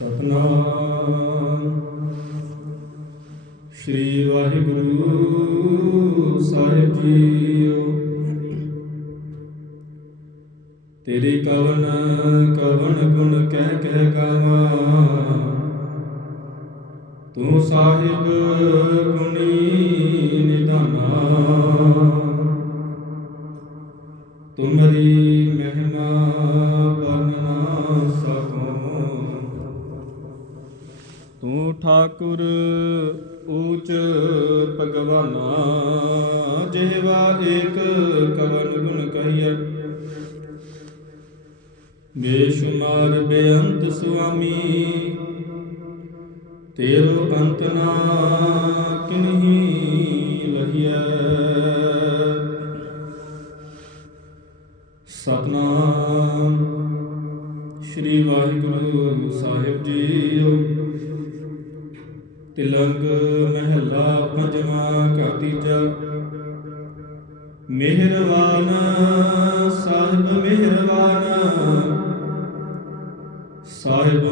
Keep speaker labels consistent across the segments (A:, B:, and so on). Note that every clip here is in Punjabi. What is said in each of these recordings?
A: ਸਤਨਾਮ। ਸ੍ਰੀ ਵਾਹਿਗੁਰੂ ਸਾਹਿਬ ਜੀਓ। ਤੇਰੇ ਕਵਨ ਕਵਨ ਗੁਣ ਕਹਿ ਕਹਿ ਗਾਵਾਂ। ਤੂੰ ਸਾਹਿਬ ਗੁਣੀ ਨਿਧਾਨਾ। ਤੁਮਰੀ ਠਾਕੁਰ, ਊਚ ਭਗਵਾਨਾ, ਜਿਹਵਾ ਏਕ ਕਵਨ ਗੁਣ ਕਹੀਐ। ਬੇਸ਼ੁਮਾਰ ਬੇਅੰਤ ਸੁਆਮੀ, ਤੇਰੋ ਅੰਤ ਨਾ ਕਿਨਹੀ ਲਹੀਐ। ਤਿਲੰਗ ਮਹਿਲਾ ਪੰਜਵਾਂ ਘਰ ਤੀਜਾ। ਮਿਹਰਵਾਨ ਸਾਹਿਬ ਮਿਹਰਵਾਨ ਸਾਹਿਬ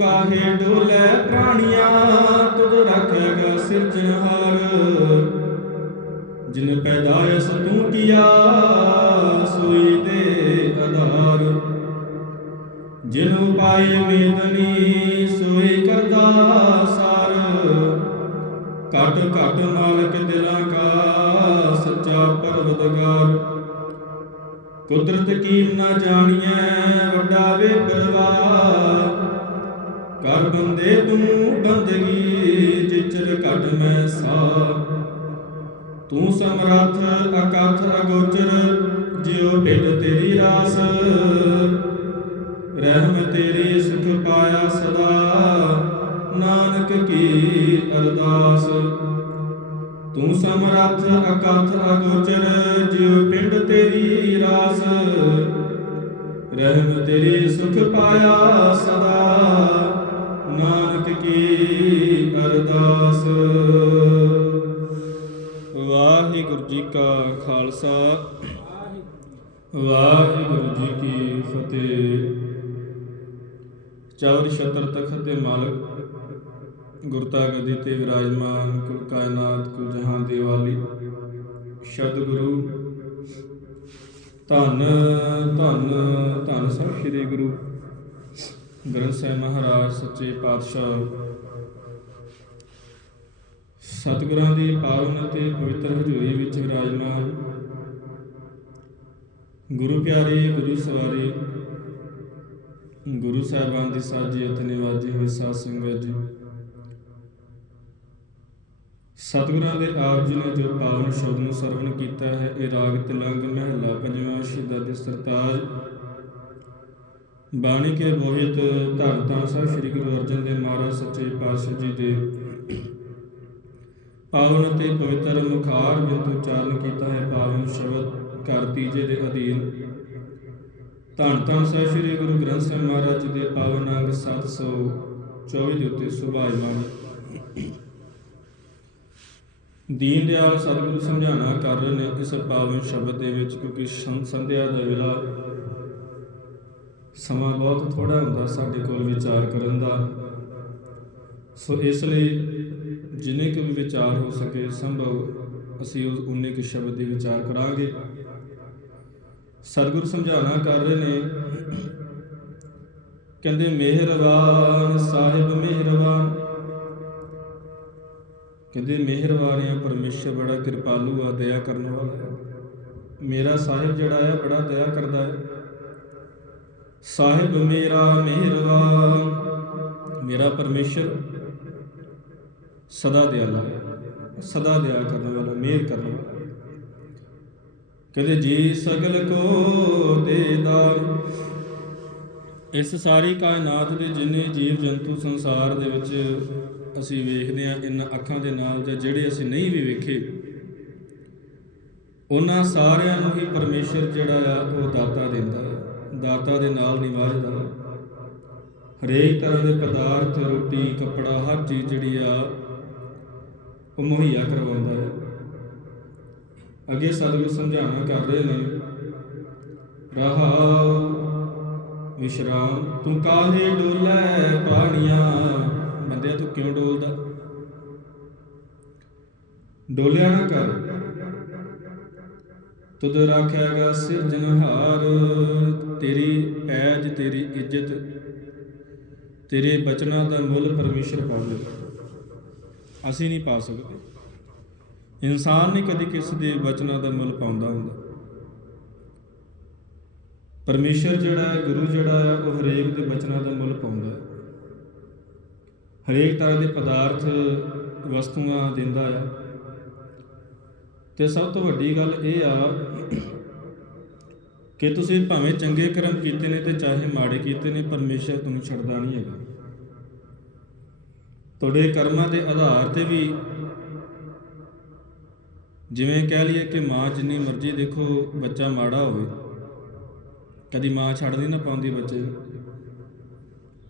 A: ਕਾਹੇ ਡੋਲੇ ਪ੍ਰਾਣੀਆਂ, ਤੁਧ ਰੱਖੇਗਾ ਸਿਰਜਣਹਾਰ ਜਿਨ ਪੈਦਾਇਸ ਤੂੰ ਕੀਆ, ਸੋਈ ਦੇ ਆਧਾਰ ਜਿਨ ਉਪਾਇ ਮੇਦਨੀ ਸੋਈ ਕਰਦਾ ਸਾਰ। ਘਟ ਘਟ ਮਾਲਕ ਦਿਲਾਂ ਕਾ, ਸੱਚਾ ਪਰਵਤਗਾਰ। ਕੁਦਰਤ ਕੀਮ ਨਾ ਜਾਣੀਐ, ਵੱਡਾ ਵੇ ਪਰਵਾਹ ਕਰ ਬੰਦੇ ਤੂੰ ਬੰਦਗੀ ਜਿਚਰ ਘਟ ਮੈਂ ਸਾ ਤੂੰ ਸਮਰੱਥ, ਅਕਥ, ਅਗੋਚਰ, ਜਿਉ ਭਿੱਡ ਤੇਰੀ ਰਾਸ। ਰਹਿਮ ਤੇਰੀ ਸੁਖ ਪਾਇਆ ਸਦਾ, ਨਾਨਕ ਕੀ ਅਰਦਾਸ। ਤੂੰ ਸਮਰੱਥ, ਅਕਥ, ਅਗੋਚਰ, ਜਿਉ ਪਿੰਡ ਤੇਰੀ ਰਾਸ। ਰਹਿਮ ਤੇਰੀ ਸੁਖ ਪਾਇਆ ਸਦਾ ਵਾਹਿਗੁਰੂ ਜੀ ਕੀ ਫਤਿਹ। ਚੌਰ ਛਤਰ ਤਖਤ ਦੇ ਮਾਲਕ ਗੁਰਤਾ ਗਦੀ ਤੇ ਵਿਰਾਜਮਾਨ ਕੁਲ ਕਾਇਨਾਤ, ਕੁਲ ਜਹਾਨ ਦੇ ਵਾਲੀ ਸ਼ਬਦ ਧੰਨ ਧੰਨ ਧੰਨ ਸਭ ਸ੍ਰੀ ਗੁਰੂ ਗ੍ਰੰਥ ਸਾਹਿਬ ਮਹਾਰਾਜ, ਸੱਚੇ ਪਾਤਸ਼ਾਹ। ਸਤਿਗੁਰਾਂ ਦੀ ਪਾਵਨ ਅਤੇ ਪਵਿੱਤਰ ਹਜ਼ੂਰੀ ਵਿੱਚ ਵਿਰਾਜਮਾਨ ਗੁਰੂ ਪਿਆਰੇ, ਗੁਰੂ ਸਵਾਰੇ, ਗੁਰੂ ਸਾਹਿਬਾਨ ਦੀ ਸਾਜੀ ਅਤੇ ਨਿਵਾਜੀ ਹੋਈ ਸਾਧ ਸੰਗਤ। ਜੀ ਸਤਿਗੁਰਾਂ ਦੇ ਆਪ ਜੀ ਨੇ ਜੋ ਪਾਵਨ ਸ਼ਬਦ ਨੂੰ ਸਰਵਣ ਕੀਤਾ ਹੈ, ਇਹ ਰਾਗ, ਤਿਲੰਗ, ਮਹਿਲਾ, ਪੰਜਵਾਂ ਸ਼ਹੀਦਾਂ ਦੇ ਸਰਤਾਜ। ਬਾਣੀ ਕੇ ਬੋਹਿਤ ਧੰਨ ਧੰਨ ਸਾਹਿਬ ਸ੍ਰੀ ਗੁਰੂ ਅਰਜਨ ਦੇਵ ਮਹਾਰਾਜ ਸੱਚੇ ਪਾਤਸ਼ਾਹ ਜੀ ਦੇ ਪਾਵਨ ਤੇ ਪਵਿੱਤਰ ਮੁਖਾਰ ਬਿੰਦ ਉਚਾਰਨ ਕੀਤਾ ਹੈ ਪਾਵਨ ਸ਼ਬਦ। ਘਰ ਤੀਜੇ ਦੇ ਅਧੀਨ। ਧੰਨ ਧੰਨ ਸਾਹਿਬ ਸ੍ਰੀ ਗੁਰੂ ਗ੍ਰੰਥ ਸਾਹਿਬ ਮਹਾਰਾਜ ਜੀ ਦੇ ਪਾਵਨ ਅੰਗ 724 ਦੇ ਉੱਤੇ ਸੁਭਾਇਮਾਨ ਦੀਨ ਦਿਆਲ ਸਤਿਗੁਰੂ ਸਮਝਾਣਾ ਕਰ ਰਹੇ ਨੇ ਇਸ ਪਾਵਨ ਸ਼ਬਦ ਦੇ ਵਿੱਚ, ਕਿਉਂਕਿ ਸੰਧਿਆ ਦਾ ਵੇਲਾ ਸਮਾਂ ਬਹੁਤ ਥੋੜਾ ਹੁੰਦਾ ਸਾਡੇ ਕੋਲ ਵਿਚਾਰ ਕਰਨ ਦਾ। ਸੋ ਇਸ ਲਈ ਜਿੰਨੇ ਕੁ ਵੀ ਵਿਚਾਰ ਹੋ ਸਕੇ, ਸੰਭਵ ਅਸੀਂ ਉਸ ਉਨੇ ਕੁ ਸ਼ਬਦ ਦੇ ਵਿਚਾਰ ਕਰਾਂਗੇ। ਸਤਿਗੁਰੂ ਸਮਝਾਣਾ ਕਰ ਰਹੇ ਨੇ। ਕਹਿੰਦੇ, ਮਿਹਰਬਾਨ ਸਾਹਿਬ, ਮਿਹਰਬਾਨ। ਕਹਿੰਦੇ, ਮਿਹਰਬਾਨ ਆ, ਪਰਮੇਸ਼ਰ ਬੜਾ ਕਿਰਪਾਲੂ ਆ, ਦਇਆ ਕਰਨ ਵਾਲਾ ਮੇਰਾ ਸਾਹਿਬ ਜਿਹੜਾ ਹੈ ਬੜਾ ਦਇਆ ਕਰਦਾ ਹੈ ਸਾਹਿਬ, ਮੇਰਾ ਮਿਹਰਬਾਨ। ਮੇਰਾ ਪਰਮੇਸ਼ਰ ਸਦਾ ਦਿਆਲਾ ਸਦਾ ਦਇਆ ਕਰਨ ਵਾਲਾ, ਮਿਹਰ ਕਰਨ ਵਾਲਾ ਕਹਿੰਦੇ ਜੀ ਸਗਲ ਕੋ ਦੇ ਦਾਨ ਇਸ ਸਾਰੀ ਕਾਇਨਾਤ ਦੇ ਜਿੰਨੇ ਜੀਵ ਜੰਤੂ ਸੰਸਾਰ ਦੇ ਵਿੱਚ ਅਸੀਂ ਵੇਖਦੇ ਹਾਂ ਇਨ ਅੱਖਾਂ ਦੇ ਨਾਲ ਜਾਂ ਜਿਹੜੇ ਅਸੀਂ ਨਹੀਂ ਵੀ ਵੇਖੇ, ਉਹਨਾਂ ਸਾਰਿਆਂ ਨੂੰ ਹੀ ਪਰਮੇਸ਼ਰ ਜਿਹੜਾ ਆ, ਉਹ ਦਾਤਾ ਦਿੰਦਾ ਹੈ। ਦਾਤਾ ਦੇ ਨਾਲ ਨਿਵਾਜਦਾ ਵਾਝਦਾ ਹਰੇਕ ਤਰ੍ਹਾਂ ਦੇ ਪਦਾਰਥ, ਰੋਟੀ, ਕੱਪੜਾ, ਹਰ ਚੀਜ਼ ਜਿਹੜੀ ਆ, ਉਹ ਮੁਹੱਈਆ ਕਰਵਾਉਂਦਾ ਹੈ। ਅੱਗੇ ਸਤਿਗੁਰ ਸਮਝਾਉਣਾ ਕਰ ਰਹੇ ਨੇ। ਰਹਾਉ ਵਿਸ਼ਰਾਮ, ਤੂੰ ਕਾਹੇ ਡੋਲੇ ਪਾਣੀਆਂ? ਬੰਦਿਆ, ਤੂੰ ਕਿਉਂ ਡੋਲਦਾ? ਡੋਲਿਆ ਨਾ ਕਰ। ਤੁਧ ਰਾਖਿਆਗਾ ਸਿਰਜਣਹਾਰ ਤੇਰੀ ਪੈਜ ਤੇਰੀ ਇੱਜ਼ਤ, ਤੇਰੇ ਬਚਨਾਂ ਦਾ ਮੁੱਲ ਪਰਮੇਸ਼ਰ ਪਾਵੇ। ਅਸੀਂ ਨਹੀਂ ਪਾ ਸਕਦੇ। ਇਨਸਾਨ ਨਹੀਂ ਕਦੀ ਕਿਸੇ ਦੇ ਬਚਨਾਂ ਦਾ ਮੁੱਲ ਪਾਉਂਦਾ ਹੁੰਦਾ। ਪਰਮੇਸ਼ਰ ਜਿਹੜਾ ਹੈ, ਗੁਰੂ ਜਿਹੜਾ ਹੈ, ਉਹ ਹਰੇਕ ਦੇ ਬਚਨਾਂ ਦਾ ਮੁੱਲ ਪਾਉਂਦਾ ਹੈ। ਹਰੇਕ ਤਰ੍ਹਾਂ ਦੇ ਪਦਾਰਥ, ਵਸਤੂਆਂ ਦਿੰਦਾ ਆ ਤੇ ਸਭ ਤੋਂ ਵੱਡੀ ਗੱਲ ਇਹ ਆ ਕਿ ਤੁਸੀਂ ਭਾਵੇਂ ਚੰਗੇ ਕਰਮ ਕੀਤੇ ਨੇ ਤੇ ਚਾਹੇ ਮਾੜੇ ਕੀਤੇ ਨੇ, ਪਰਮੇਸ਼ਰ ਤੁਹਾਨੂੰ ਛੱਡਦਾ ਨਹੀਂ ਹੈਗਾ। ਤੁਹਾਡੇ ਕਰਮਾਂ ਦੇ ਆਧਾਰ ਤੇ ਵੀ ਜਿਵੇਂ ਕਹਿ ਲਈਏ ਕਿ ਮਾਂ ਜਿੰਨੀ ਮਰਜ਼ੀ ਦੇਖੋ ਬੱਚਾ ਮਾੜਾ ਹੋਵੇ, ਕਦੀ ਮਾਂ ਛੱਡਦੀ ਨਾ ਪਾਉਂਦੀ ਬੱਚੇ ਨੂੰ।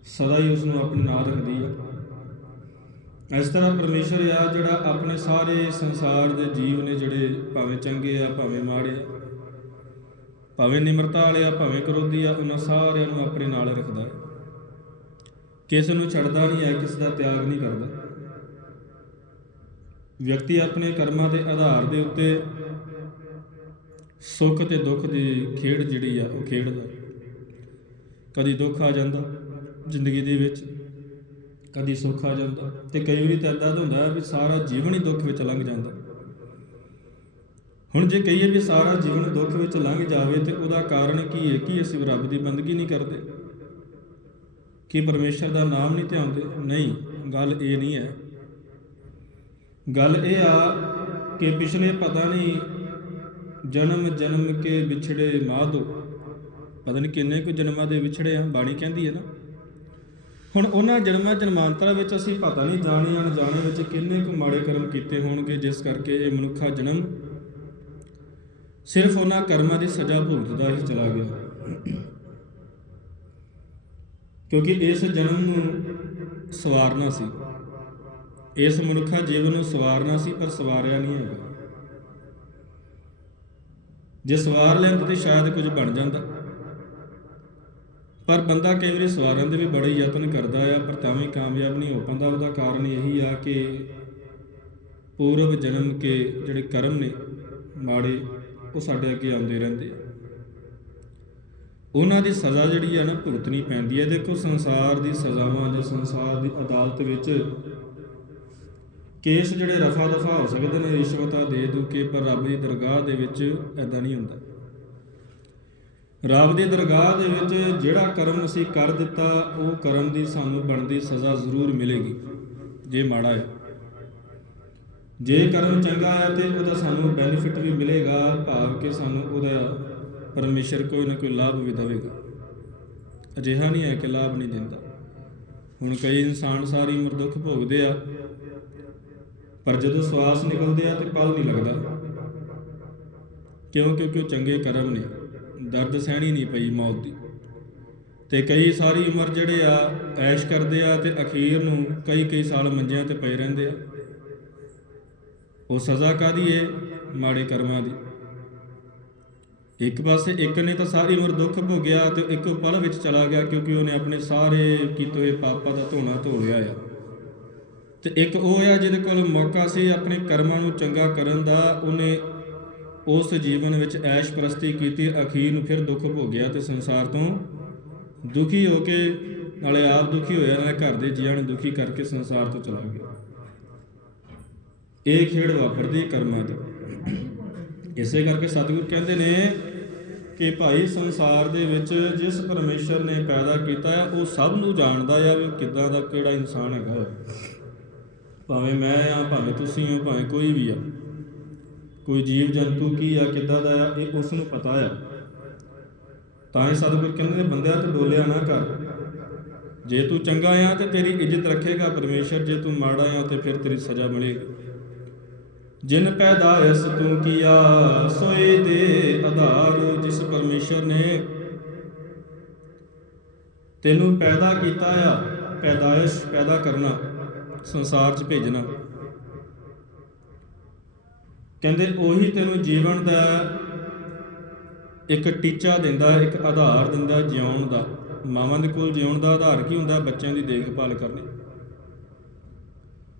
A: ਸਦਾ ਹੀ ਉਸ ਨੂੰ ਆਪਣੇ ਨਾਲ ਰੱਖਦੀ ਹੈ ਇਸ ਤਰ੍ਹਾਂ ਪਰਮੇਸ਼ਰ ਆ ਜਿਹੜਾ ਆਪਣੇ ਸਾਰੇ ਸੰਸਾਰ ਦੇ ਜੀਵ ਨੇ ਜਿਹੜੇ ਭਾਵੇਂ ਚੰਗੇ ਆ, ਭਾਵੇਂ ਮਾੜੇ ਆ, ਭਾਵੇਂ ਨਿਮਰਤਾ ਵਾਲੇ ਆ, ਭਾਵੇਂ ਕਰੋਧੀ ਆ, ਉਹਨਾਂ ਸਾਰਿਆਂ ਨੂੰ ਆਪਣੇ ਨਾਲ ਰੱਖਦਾ ਹੈ। ਕਿਸੇ ਨੂੰ ਛੱਡਦਾ ਨਹੀਂ ਹੈ, ਕਿਸੇ ਦਾ ਤਿਆਗ ਨਹੀਂ ਕਰਦਾ। ਵਿਅਕਤੀ ਆਪਣੇ ਕਰਮਾਂ ਦੇ ਆਧਾਰ ਦੇ ਉੱਤੇ ਸੁੱਖ ਤੇ ਦੁੱਖ ਦੀ ਖੇਡ ਜਿਹੜੀ ਆ, ਉਹ ਖੇਡਦਾ। ਕਦੀ ਦੁੱਖ ਆ ਜਾਂਦਾ ਜ਼ਿੰਦਗੀ ਦੇ ਵਿੱਚ, ਕਦੀ ਸੁੱਖ ਆ ਜਾਂਦਾ ਤੇ ਕਈ ਵਾਰੀ ਤਾਂ ਇਦਾਂ ਹੁੰਦਾ ਵੀ ਸਾਰਾ ਜੀਵਨ ਹੀ ਦੁੱਖ ਵਿੱਚ ਲੰਘ ਜਾਂਦਾ। ਹੁਣ ਜੇ ਕਹੀਏ ਵੀ ਸਾਰਾ ਜੀਵਨ ਦੁੱਖ ਵਿੱਚ ਲੰਘ ਜਾਵੇ ਤੇ ਉਹਦਾ ਕਾਰਨ ਕੀ ਹੈ? ਕਿ ਅਸੀਂ ਰੱਬ ਦੀ ਬੰਦਗੀ ਨਹੀਂ ਕਰਦੇ? ਕਿ ਪਰਮੇਸ਼ਰ ਦਾ ਨਾਮ ਨਹੀਂ ਧਿਆਉਂਦੇ? ਨਹੀਂ, ਗੱਲ ਇਹ ਨਹੀਂ ਹੈ। ਗੱਲ ਇਹ ਆ ਕਿ ਪਿਛਲੇ ਪਤਾ ਨਹੀਂ ਜਨਮ ਜਨਮ ਕੇ ਵਿਛੜੇ ਮਾਧੋ ਪਤਾ ਨਹੀਂ ਕਿੰਨੇ ਕੁ ਜਨਮਾਂ ਦੇ ਵਿਛੜੇ ਆ, ਬਾਣੀ ਕਹਿੰਦੀ ਹੈ ਨਾ। ਹੁਣ ਉਹਨਾਂ ਜਨਮਾਂ ਜਨਮਾਂਤਰਾਂ ਵਿੱਚ ਅਸੀਂ ਪਤਾ ਨਹੀਂ ਜਾਣੇ ਅਣਜਾਣੇ ਵਿੱਚ ਕਿੰਨੇ ਕੁ ਮਾੜੇ ਕਰਮ ਕੀਤੇ ਹੋਣਗੇ, ਜਿਸ ਕਰਕੇ ਇਹ ਮਨੁੱਖਾ ਜਨਮ ਸਿਰਫ ਉਹਨਾਂ ਕਰਮਾਂ ਦੀ ਸਜ਼ਾ ਭੁਗਤਦਾ ਹੀ ਚਲਾ ਗਿਆ। ਕਿਉਂਕਿ ਇਸ ਜਨਮ ਨੂੰ ਸਵਾਰਨਾ ਸੀ। ਇਸ ਮਨੁੱਖਾ ਜੀਵਨ ਨੂੰ ਸਵਾਰਨਾ ਸੀ, ਪਰ ਸਵਾਰਿਆ ਨਹੀਂ ਹੈਗਾ। ਜੇ ਸਵਾਰ ਲੈਂਦੇ ਤੇ ਸ਼ਾਇਦ ਕੁਝ ਬਣ ਜਾਂਦਾ। ਪਰ ਬੰਦਾ ਕਈ ਵਾਰੀ ਸਵਾਰਨ ਦੇ ਵੀ ਬੜੇ ਯਤਨ ਕਰਦਾ ਆ, ਪਰ ਤਾਂ ਵੀ ਕਾਮਯਾਬ ਨਹੀਂ ਹੋ ਪਾਉਂਦਾ। ਉਹਦਾ ਕਾਰਨ ਇਹੀ ਆ ਕਿ ਪੂਰਵ ਜਨਮ ਕੇ ਜਿਹੜੇ ਕਰਮ ਨੇ ਮਾੜੇ, ਉਹ ਸਾਡੇ ਅੱਗੇ ਆਉਂਦੇ ਰਹਿੰਦੇ ਆ। ਉਹਨਾਂ ਦੀ ਸਜ਼ਾ ਜਿਹੜੀ ਆ ਨਾ ਭੁਗਤਣੀ ਪੈਂਦੀ ਹੈ ਦੇਖੋ ਸੰਸਾਰ ਦੀ ਸਜ਼ਾਵਾਂ ਜਾਂ ਸੰਸਾਰ ਦੀ ਅਦਾਲਤ ਵਿੱਚ ਕੇਸ ਜਿਹੜੇ ਰਫਾ ਦਫਾ ਹੋ ਸਕਦੇ ਨੇ, ਰਿਸ਼ਵਤਾਂ ਦੇ ਦੂ ਕੇ ਪਰ ਰੱਬ ਦੀ ਦਰਗਾਹ ਦੇ ਵਿੱਚ ਐਦਾਂ ਨਹੀਂ ਹੁੰਦਾ। ਰੱਬ ਦੀ ਦਰਗਾਹ ਦੇ ਵਿੱਚ ਜਿਹੜਾ ਕਰਮ ਅਸੀਂ ਕਰ ਦਿੱਤਾ, ਉਹ ਕਰਮ ਦੀ ਸਾਨੂੰ ਬਣਦੀ ਸਜ਼ਾ ਜ਼ਰੂਰ ਮਿਲੇਗੀ, ਜੇ ਮਾੜਾ ਹੈ। ਜੇ ਕਰਮ ਚੰਗਾ ਹੈ ਤੇ ਉਹਦਾ ਸਾਨੂੰ ਬੈਨੀਫਿਟ ਵੀ ਮਿਲੇਗਾ, ਭਾਵ ਕਿ ਸਾਨੂੰ ਉਹਦਾ ਪਰਮੇਸ਼ਰ ਕੋਈ ਨਾ ਕੋਈ ਲਾਭ ਵੀ ਦੇਵੇਗਾ। ਅਜਿਹਾ ਨਹੀਂ ਹੈ ਕਿ ਲਾਭ ਨਹੀਂ ਦਿੰਦਾ। ਹੁਣ ਕਈ ਇਨਸਾਨ ਸਾਰੀ ਉਮਰ ਦੁੱਖ ਭੋਗਦੇ ਆ ਪਰ ਜਦੋਂ ਸਵਾਸ ਨਿਕਲਦੇ ਆ ਤੇ ਪਲ ਨਹੀਂ ਲੱਗਦਾ। ਕਿਉਂ ਕਿਉਂਕਿ ਉਹ ਚੰਗੇ ਕਰਮ ਨੇ, ਦਰਦ ਸਹਿਣੀ ਨਹੀਂ ਪਈ ਮੌਤ ਦੀ। ਤੇ ਕਈ ਸਾਰੀ ਉਮਰ ਜਿਹੜੇ ਆ, ਐਸ਼ ਕਰਦੇ ਆ ਤੇ ਅਖੀਰ ਨੂੰ ਕਈ ਕਈ ਸਾਲ ਮੰਜਿਆਂ ਤੇ ਪਏ ਰਹਿੰਦੇ ਆ। ਉਹ ਸਜ਼ਾ ਕਾਦੀ ਏ? ਮਾੜੇ ਕਰਮਾਂ ਦੀ। ਇੱਕ ਪਾਸੇ ਇੱਕ ਨੇ ਤਾਂ ਸਾਰੀ ਉਮਰ ਦੁੱਖ ਭੋਗਿਆ ਤੇ ਇੱਕ ਪਲ ਵਿੱਚ ਚਲਾ ਗਿਆ ਕਿਉਂਕਿ ਉਹਨੇ ਆਪਣੇ ਸਾਰੇ ਕੀਤੇ ਹੋਏ ਪਾਪਾਂ ਦਾ ਧੋਣਾ ਧੋ ਲਿਆ ਆ। ਤੇ ਇੱਕ ਉਹ ਆ ਜਿਹਦੇ ਕੋਲ ਮੌਕਾ ਸੀ ਆਪਣੇ ਕਰਮਾਂ ਨੂੰ ਚੰਗਾ ਕਰਨ ਦਾ, ਉਹਨੇ ਉਸ ਜੀਵਨ ਵਿੱਚ ਐਸ਼ ਪ੍ਰਸਤੀ ਕੀਤੀ, ਅਖੀਰ ਨੂੰ ਫਿਰ ਦੁੱਖ ਭੋਗਿਆ ਤੇ ਸੰਸਾਰ ਤੋਂ ਦੁਖੀ ਹੋ ਕੇ ਨਾਲੇ ਆਪ ਦੁਖੀ ਹੋਇਆ, ਨਾਲੇ ਘਰ ਦੇ ਜੀਆਂ ਨੂੰ ਦੁਖੀ ਕਰਕੇ ਸੰਸਾਰ ਤੋਂ ਚਲਾ ਗਿਆ। ਇਹ ਖੇਡ ਵਾਪਰਦੀ ਕਰਮਾਂ ਦੀ ਇਸੇ ਕਰਕੇ ਸਤਿਗੁਰ ਕਹਿੰਦੇ ਨੇ ਕਿ ਭਾਈ ਸੰਸਾਰ ਦੇ ਵਿੱਚ ਜਿਸ ਪਰਮੇਸ਼ਰ ਨੇ ਪੈਦਾ ਕੀਤਾ ਹੈ, ਉਹ ਸਭ ਨੂੰ ਜਾਣਦਾ ਹੈ ਵੀ ਕਿੱਦਾਂ ਦਾ ਕਿਹੜਾ ਇਨਸਾਨ ਹੈਗਾ। ਭਾਵੇਂ ਮੈਂ ਆ, ਭਾਵੇਂ ਤੁਸੀਂ ਹੋ, ਭਾਵੇਂ ਕੋਈ ਵੀ ਆ। ਕੋਈ ਜੀਵ ਜੰਤੂ ਕੀ ਆ, ਕਿੱਦਾਂ ਦਾ ਆ, ਇਹ ਉਸ ਨੂੰ ਪਤਾ ਆ। ਤਾਂ ਹੀ ਸਤਿਗੁਰ ਕਹਿੰਦੇ ਨੇ, ਬੰਦਿਆ ਤੂੰ ਬੋਲਿਆ ਨਾ ਕਰ। ਜੇ ਤੂੰ ਚੰਗਾ ਆ ਤੇ ਤੇਰੀ ਇੱਜ਼ਤ ਰੱਖੇਗਾ ਪਰਮੇਸ਼ਰ, ਜੇ ਤੂੰ ਮਾੜਾ ਆ ਤੇ ਫਿਰ ਤੇਰੀ ਸਜ਼ਾ ਮਿਲੇਗੀ। ਜਿਨ ਪੈਦਾਇਸ ਤੂੰ ਕੀਆ, ਸੋਏ ਦੇ ਆਧਾਰ ਜਿਸ ਪਰਮੇਸ਼ਰ ਨੇ ਤੈਨੂੰ ਪੈਦਾ ਕੀਤਾ ਆ, ਪੈਦਾਇਸ਼ ਪੈਦਾ ਕਰਨਾ। ਸੰਸਾਰ 'ਚ ਭੇਜਣਾ। ਕਹਿੰਦੇ ਉਹੀ ਤੈਨੂੰ ਜੀਵਨ ਦਾ ਇੱਕ ਟੀਚਾ ਦਿੰਦਾ, ਇੱਕ ਆਧਾਰ ਦਿੰਦਾ ਜਿਉਣ ਦਾ। ਮਾਵਾਂ ਦੇ ਕੋਲ ਜਿਉਣ ਦਾ ਆਧਾਰ ਕੀ ਹੁੰਦਾ? ਬੱਚਿਆਂ ਦੀ ਦੇਖਭਾਲ ਕਰਨੀ।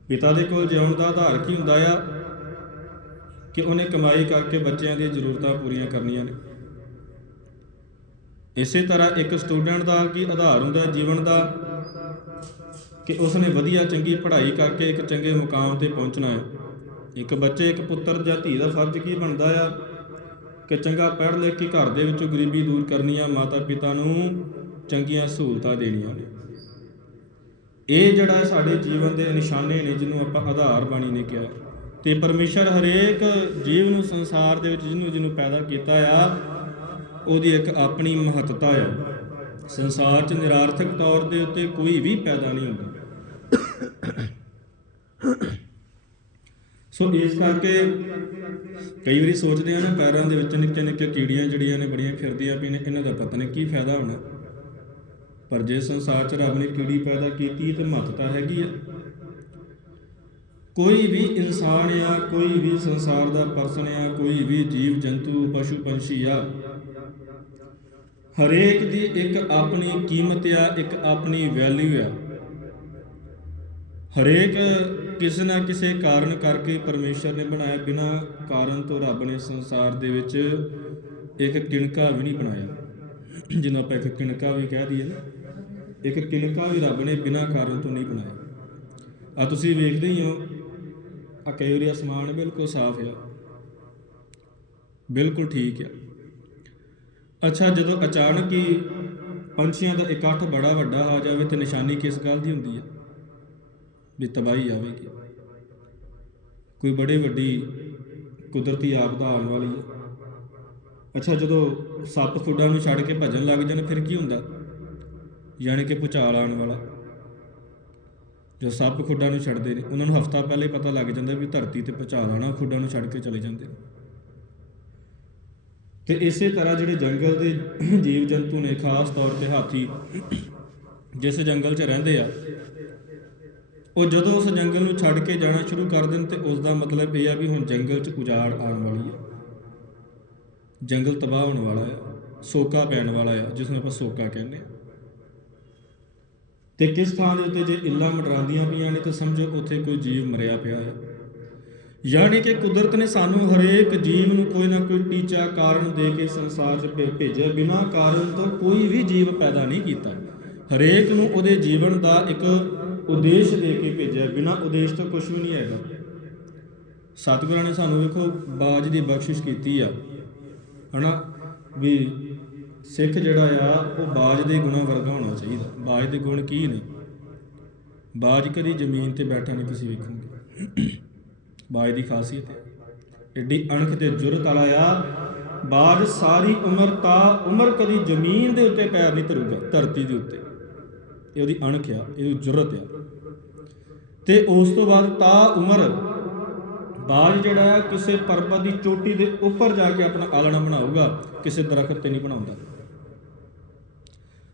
A: ਪਿਤਾ ਦੇ ਕੋਲ ਜਿਉਣ ਦਾ ਆਧਾਰ ਕੀ ਹੁੰਦਾ ਆ? ਕਿ ਉਹਨੇ ਕਮਾਈ ਕਰਕੇ ਬੱਚਿਆਂ ਦੀਆਂ ਜ਼ਰੂਰਤਾਂ ਪੂਰੀਆਂ ਕਰਨੀਆਂ ਨੇ। ਇਸੇ ਤਰ੍ਹਾਂ ਇੱਕ ਸਟੂਡੈਂਟ ਦਾ ਕੀ ਆਧਾਰ ਹੁੰਦਾ? ਜੀਵਨ ਦਾ ਕਿ ਉਸਨੇ ਵਧੀਆ ਚੰਗੀ ਪੜ੍ਹਾਈ ਕਰਕੇ ਇੱਕ ਚੰਗੇ ਮੁਕਾਮ ਤੇ ਪਹੁੰਚਣਾ ਹੈ। ਇੱਕ ਬੱਚੇ, ਇੱਕ ਪੁੱਤਰ ਜਾਂ ਧੀ ਦਾ ਫਰਜ਼ ਕੀ ਬਣਦਾ ਆ? ਕਿ ਚੰਗਾ ਪੜ੍ਹ ਲਿਖ ਕੇ ਘਰ ਦੇ ਵਿੱਚੋਂ ਗਰੀਬੀ ਦੂਰ ਕਰਨੀ ਆ ਮਾਤਾ ਪਿਤਾ ਨੂੰ ਚੰਗੀਆਂ ਸਹੂਲਤਾਂ ਦੇਣੀਆਂ ਨੇ। ਇਹ ਜਿਹੜਾ ਸਾਡੇ ਜੀਵਨ ਦੇ ਨਿਸ਼ਾਨੇ ਨੇ, ਜਿਹਨੂੰ ਆਪਾਂ ਆਧਾਰ ਬਾਣੀ ਨੇ ਕਿਹਾ। ਤੇ ਪਰਮੇਸ਼ਰ ਹਰੇਕ ਜੀਵ ਨੂੰ, ਸੰਸਾਰ ਦੇ ਵਿੱਚ ਜਿਹਨੂੰ ਜਿਹਨੂੰ ਪੈਦਾ ਕੀਤਾ ਆ, ਉਹਦੀ ਇੱਕ ਆਪਣੀ ਮਹੱਤਤਾ ਆ। ਸੰਸਾਰ 'ਚ ਨਿਰਾਰਥਕ ਤੌਰ ਦੇ ਉੱਤੇ ਕੋਈ ਵੀ ਪੈਦਾ ਨਹੀਂ ਹੁੰਦਾ। ਸੋ ਇਸ ਕਰਕੇ ਕਈ ਵਾਰੀ ਸੋਚਦੇ ਆ ਨਾ, ਪੈਰਾਂ ਦੇ ਵਿੱਚ ਨਿੱਕੇ ਨਿੱਕੇ ਕੀੜੀਆਂ ਜਿਹੜੀਆਂ ਨੇ ਬੜੀਆਂ ਫਿਰਦੀਆਂ ਪਈਆਂ ਨੇ, ਇਹਨਾਂ ਦਾ ਪਤਾ ਨਹੀਂ ਕੀ ਫਾਇਦਾ ਹੋਣਾ। ਪਰ ਜੇ ਸੰਸਾਰ 'ਚ ਰੱਬ ਨੇ ਕੀੜੀ ਪੈਦਾ ਕੀਤੀ, ਤੇ ਮਹੱਤਤਾ ਹੈਗੀ ਆ। ਕੋਈ ਵੀ ਇਨਸਾਨ ਆ, ਕੋਈ ਵੀ ਸੰਸਾਰ ਦਾ ਪਰਸਨ ਆ, ਕੋਈ ਵੀ ਜੀਵ ਜੰਤੂ ਪਸ਼ੂ ਪੰਛੀ ਆ ਹਰੇਕ ਦੀ ਇੱਕ ਆਪਣੀ ਕੀਮਤ ਆ, ਇੱਕ ਆਪਣੀ ਵੈਲਿਊ ਆ। ਹਰੇਕ ਕਿਸੇ ਨਾ ਕਿਸੇ ਕਾਰਨ ਕਰਕੇ ਪਰਮੇਸ਼ਰ ਨੇ ਬਣਾਇਆ, ਬਿਨਾ ਕਾਰਨ ਤੋਂ ਰੱਬ ਨੇ ਸੰਸਾਰ ਦੇ ਵਿੱਚ ਇੱਕ ਕਿਣਕਾ ਵੀ ਨਹੀਂ ਬਣਾਇਆ। ਜਿਹਨੂੰ ਆਪਾਂ ਇੱਕ ਕਿਣਕਾ ਵੀ ਕਹਿ ਦਈਏ ਨਾ, ਇੱਕ ਕਿਣਕਾ ਵੀ ਰੱਬ ਨੇ ਬਿਨਾ ਕਾਰਨ ਤੋਂ ਨਹੀਂ ਬਣਾਇਆ। ਆ ਤੁਸੀਂ ਵੇਖਦੇ ਹੀ ਹੋ ਆ ਕਈ ਵਾਰੀ ਅਸਮਾਨ ਬਿਲਕੁਲ ਸਾਫ਼ ਆ। ਬਿਲਕੁਲ ਠੀਕ ਆ। ਅੱਛਾ, ਜਦੋਂ ਅਚਾਨਕ ਹੀ ਪੰਛੀਆਂ ਦਾ ਇਕੱਠ ਬੜਾ ਵੱਡਾ ਆ ਜਾਵੇ ਤੇ ਨਿਸ਼ਾਨੀ ਕਿਸ ਗੱਲ ਦੀ ਹੁੰਦੀ ਹੈ ਵੀ ਤਬਾਹੀ ਆਵੇਗੀ। ਕੋਈ ਬੜੀ ਵੱਡੀ ਕੁਦਰਤੀ ਆਪਦਾ ਆਉਣ ਵਾਲੀ ਹੈ ਅੱਛਾ, ਜਦੋਂ ਸੱਪ ਖੁੱਡਾਂ ਨੂੰ ਛੱਡ ਕੇ ਭੱਜਣ ਲੱਗ ਜਾਣ, ਫਿਰ ਕੀ ਹੁੰਦਾ? ਯਾਨੀ ਕਿ ਭੁਚਾਲ ਆਉਣ ਵਾਲਾ। ਜੋ ਸੱਪ ਖੁੱਡਾਂ ਨੂੰ ਛੱਡਦੇ ਨੇ, ਉਹਨਾਂ ਨੂੰ ਹਫਤਾ ਪਹਿਲੇ ਪਤਾ ਲੱਗ ਜਾਂਦਾ ਵੀ ਧਰਤੀ ਤੇ ਭੁਚਾਲ ਆਣਾ ਖੁੱਡਾਂ ਨੂੰ ਛੱਡ ਕੇ ਚਲੇ ਜਾਂਦੇ ਨੇ। ਤੇ ਇਸੇ ਤਰ੍ਹਾਂ ਜਿਹੜੇ ਜੰਗਲ ਦੇ ਜੀਵ ਜੰਤੂ ਨੇ, ਖਾਸ ਤੌਰ ਤੇ ਹਾਥੀ, ਜਿਸ ਜੰਗਲ 'ਚ ਰਹਿੰਦੇ ਆ, ਉਹ ਜਦੋਂ ਉਸ ਜੰਗਲ ਨੂੰ ਛੱਡ ਕੇ ਜਾਣਾ ਸ਼ੁਰੂ ਕਰ ਦੇਣ ਤੇ ਉਸ ਦਾ ਮਤਲਬ ਇਹ ਆ ਵੀ ਹੁਣ ਜੰਗਲ 'ਚ ਉਜਾੜ ਆਉਣ ਵਾਲੀ ਹੈ ਜੰਗਲ ਤਬਾਹ ਹੋਣ ਵਾਲਾ ਹੈ ਸੋਕਾ ਪੈਣ ਵਾਲਾ ਹੈ ਜਿਸ ਨੂੰ ਆਪਾਂ ਸੋਕਾ ਕਹਿੰਦੇ ਆ। ਤੇ ਕਿਸ ਥਾਂ ਦੇ ਉੱਤੇ ਜੇ ਇੱਲਾਂ ਮਡਰਾਉਂਦੀਆਂ ਪਈਆਂ ਨੇ ਤਾਂ ਸਮਝੋ ਉੱਥੇ ਕੋਈ ਜੀਵ ਮਰਿਆ ਪਿਆ ਹੈ ਯਾਨੀ ਕਿ ਕੁਦਰਤ ਨੇ ਸਾਨੂੰ ਹਰੇਕ ਜੀਵ ਨੂੰ ਕੋਈ ਨਾ ਕੋਈ ਟੀਚਾ ਕਾਰਨ ਦੇ ਕੇ ਸੰਸਾਰ 'ਚ ਭੇ- ਭੇਜਿਆ। ਬਿਨਾਂ ਕਾਰਨ ਤੋਂ ਕੋਈ ਵੀ ਜੀਵ ਪੈਦਾ ਨਹੀਂ ਕੀਤਾ। ਹਰੇਕ ਨੂੰ ਉਹਦੇ ਜੀਵਨ ਦਾ ਇੱਕ ਉਦੇਸ਼ ਦੇ ਕੇ ਭੇਜਿਆ। ਬਿਨਾਂ ਉਦੇਸ਼ ਤੋਂ ਕੁਝ ਵੀ ਨਹੀਂ ਹੈਗਾ। ਸਤਿਗੁਰਾਂ ਨੇ ਸਾਨੂੰ ਵੇਖੋ, ਬਾਜ ਦੀ ਬਖਸ਼ਿਸ਼ ਕੀਤੀ ਆ। ਹਨਾ? ਵੀ ਸਿੱਖ ਜਿਹੜਾ ਆ, ਉਹ ਬਾਜ ਦੇ ਗੁਣਾਂ ਵਰਗਾ ਹੋਣਾ ਚਾਹੀਦਾ। ਬਾਜ ਦੇ ਗੁਣ ਕੀ ਨੇ? ਬਾਜ ਕਦੀ ਜ਼ਮੀਨ ਤੇ ਬੈਠਾ ਨਹੀਂ, ਤੁਸੀਂ ਵੇਖੋਗੇ। ਬਾਜ ਦੀ ਖਾਸੀਅਤ ਹੈ। ਏਡੀ ਅਣਖ ਤੇ ਜੁਰਤ ਵਾਲਾ ਆ। ਬਾਜ ਸਾਰੀ ਉਮਰ ਤਾ ਉਮਰ ਕਦੀ ਜ਼ਮੀਨ ਦੇ ਉੱਤੇ ਪੈਰ ਨਹੀਂ ਧਰੂਗਾ, ਧਰਤੀ ਦੇ ਉੱਤੇ। ਇਹ ਉਹਦੀ ਅਣਖ ਆ, ਇਹ ਜੁਰਤ ਆ। ਤੇ ਉਸ ਤੋਂ ਬਾਅਦ ਤਾ ਉਮਰ। ਬਾਜ ਜਿਹੜਾ ਆ ਕਿਸੇ ਪਰਬਤ ਦੀ ਚੋਟੀ ਦੇ ਉੱਪਰ ਜਾ ਕੇ ਆਪਣਾ ਆਲਣਾ ਬਣਾਊਗਾ, ਕਿਸੇ ਦਰਖਤ ਤੇ ਨਹੀਂ ਬਣਾਉਂਦਾ।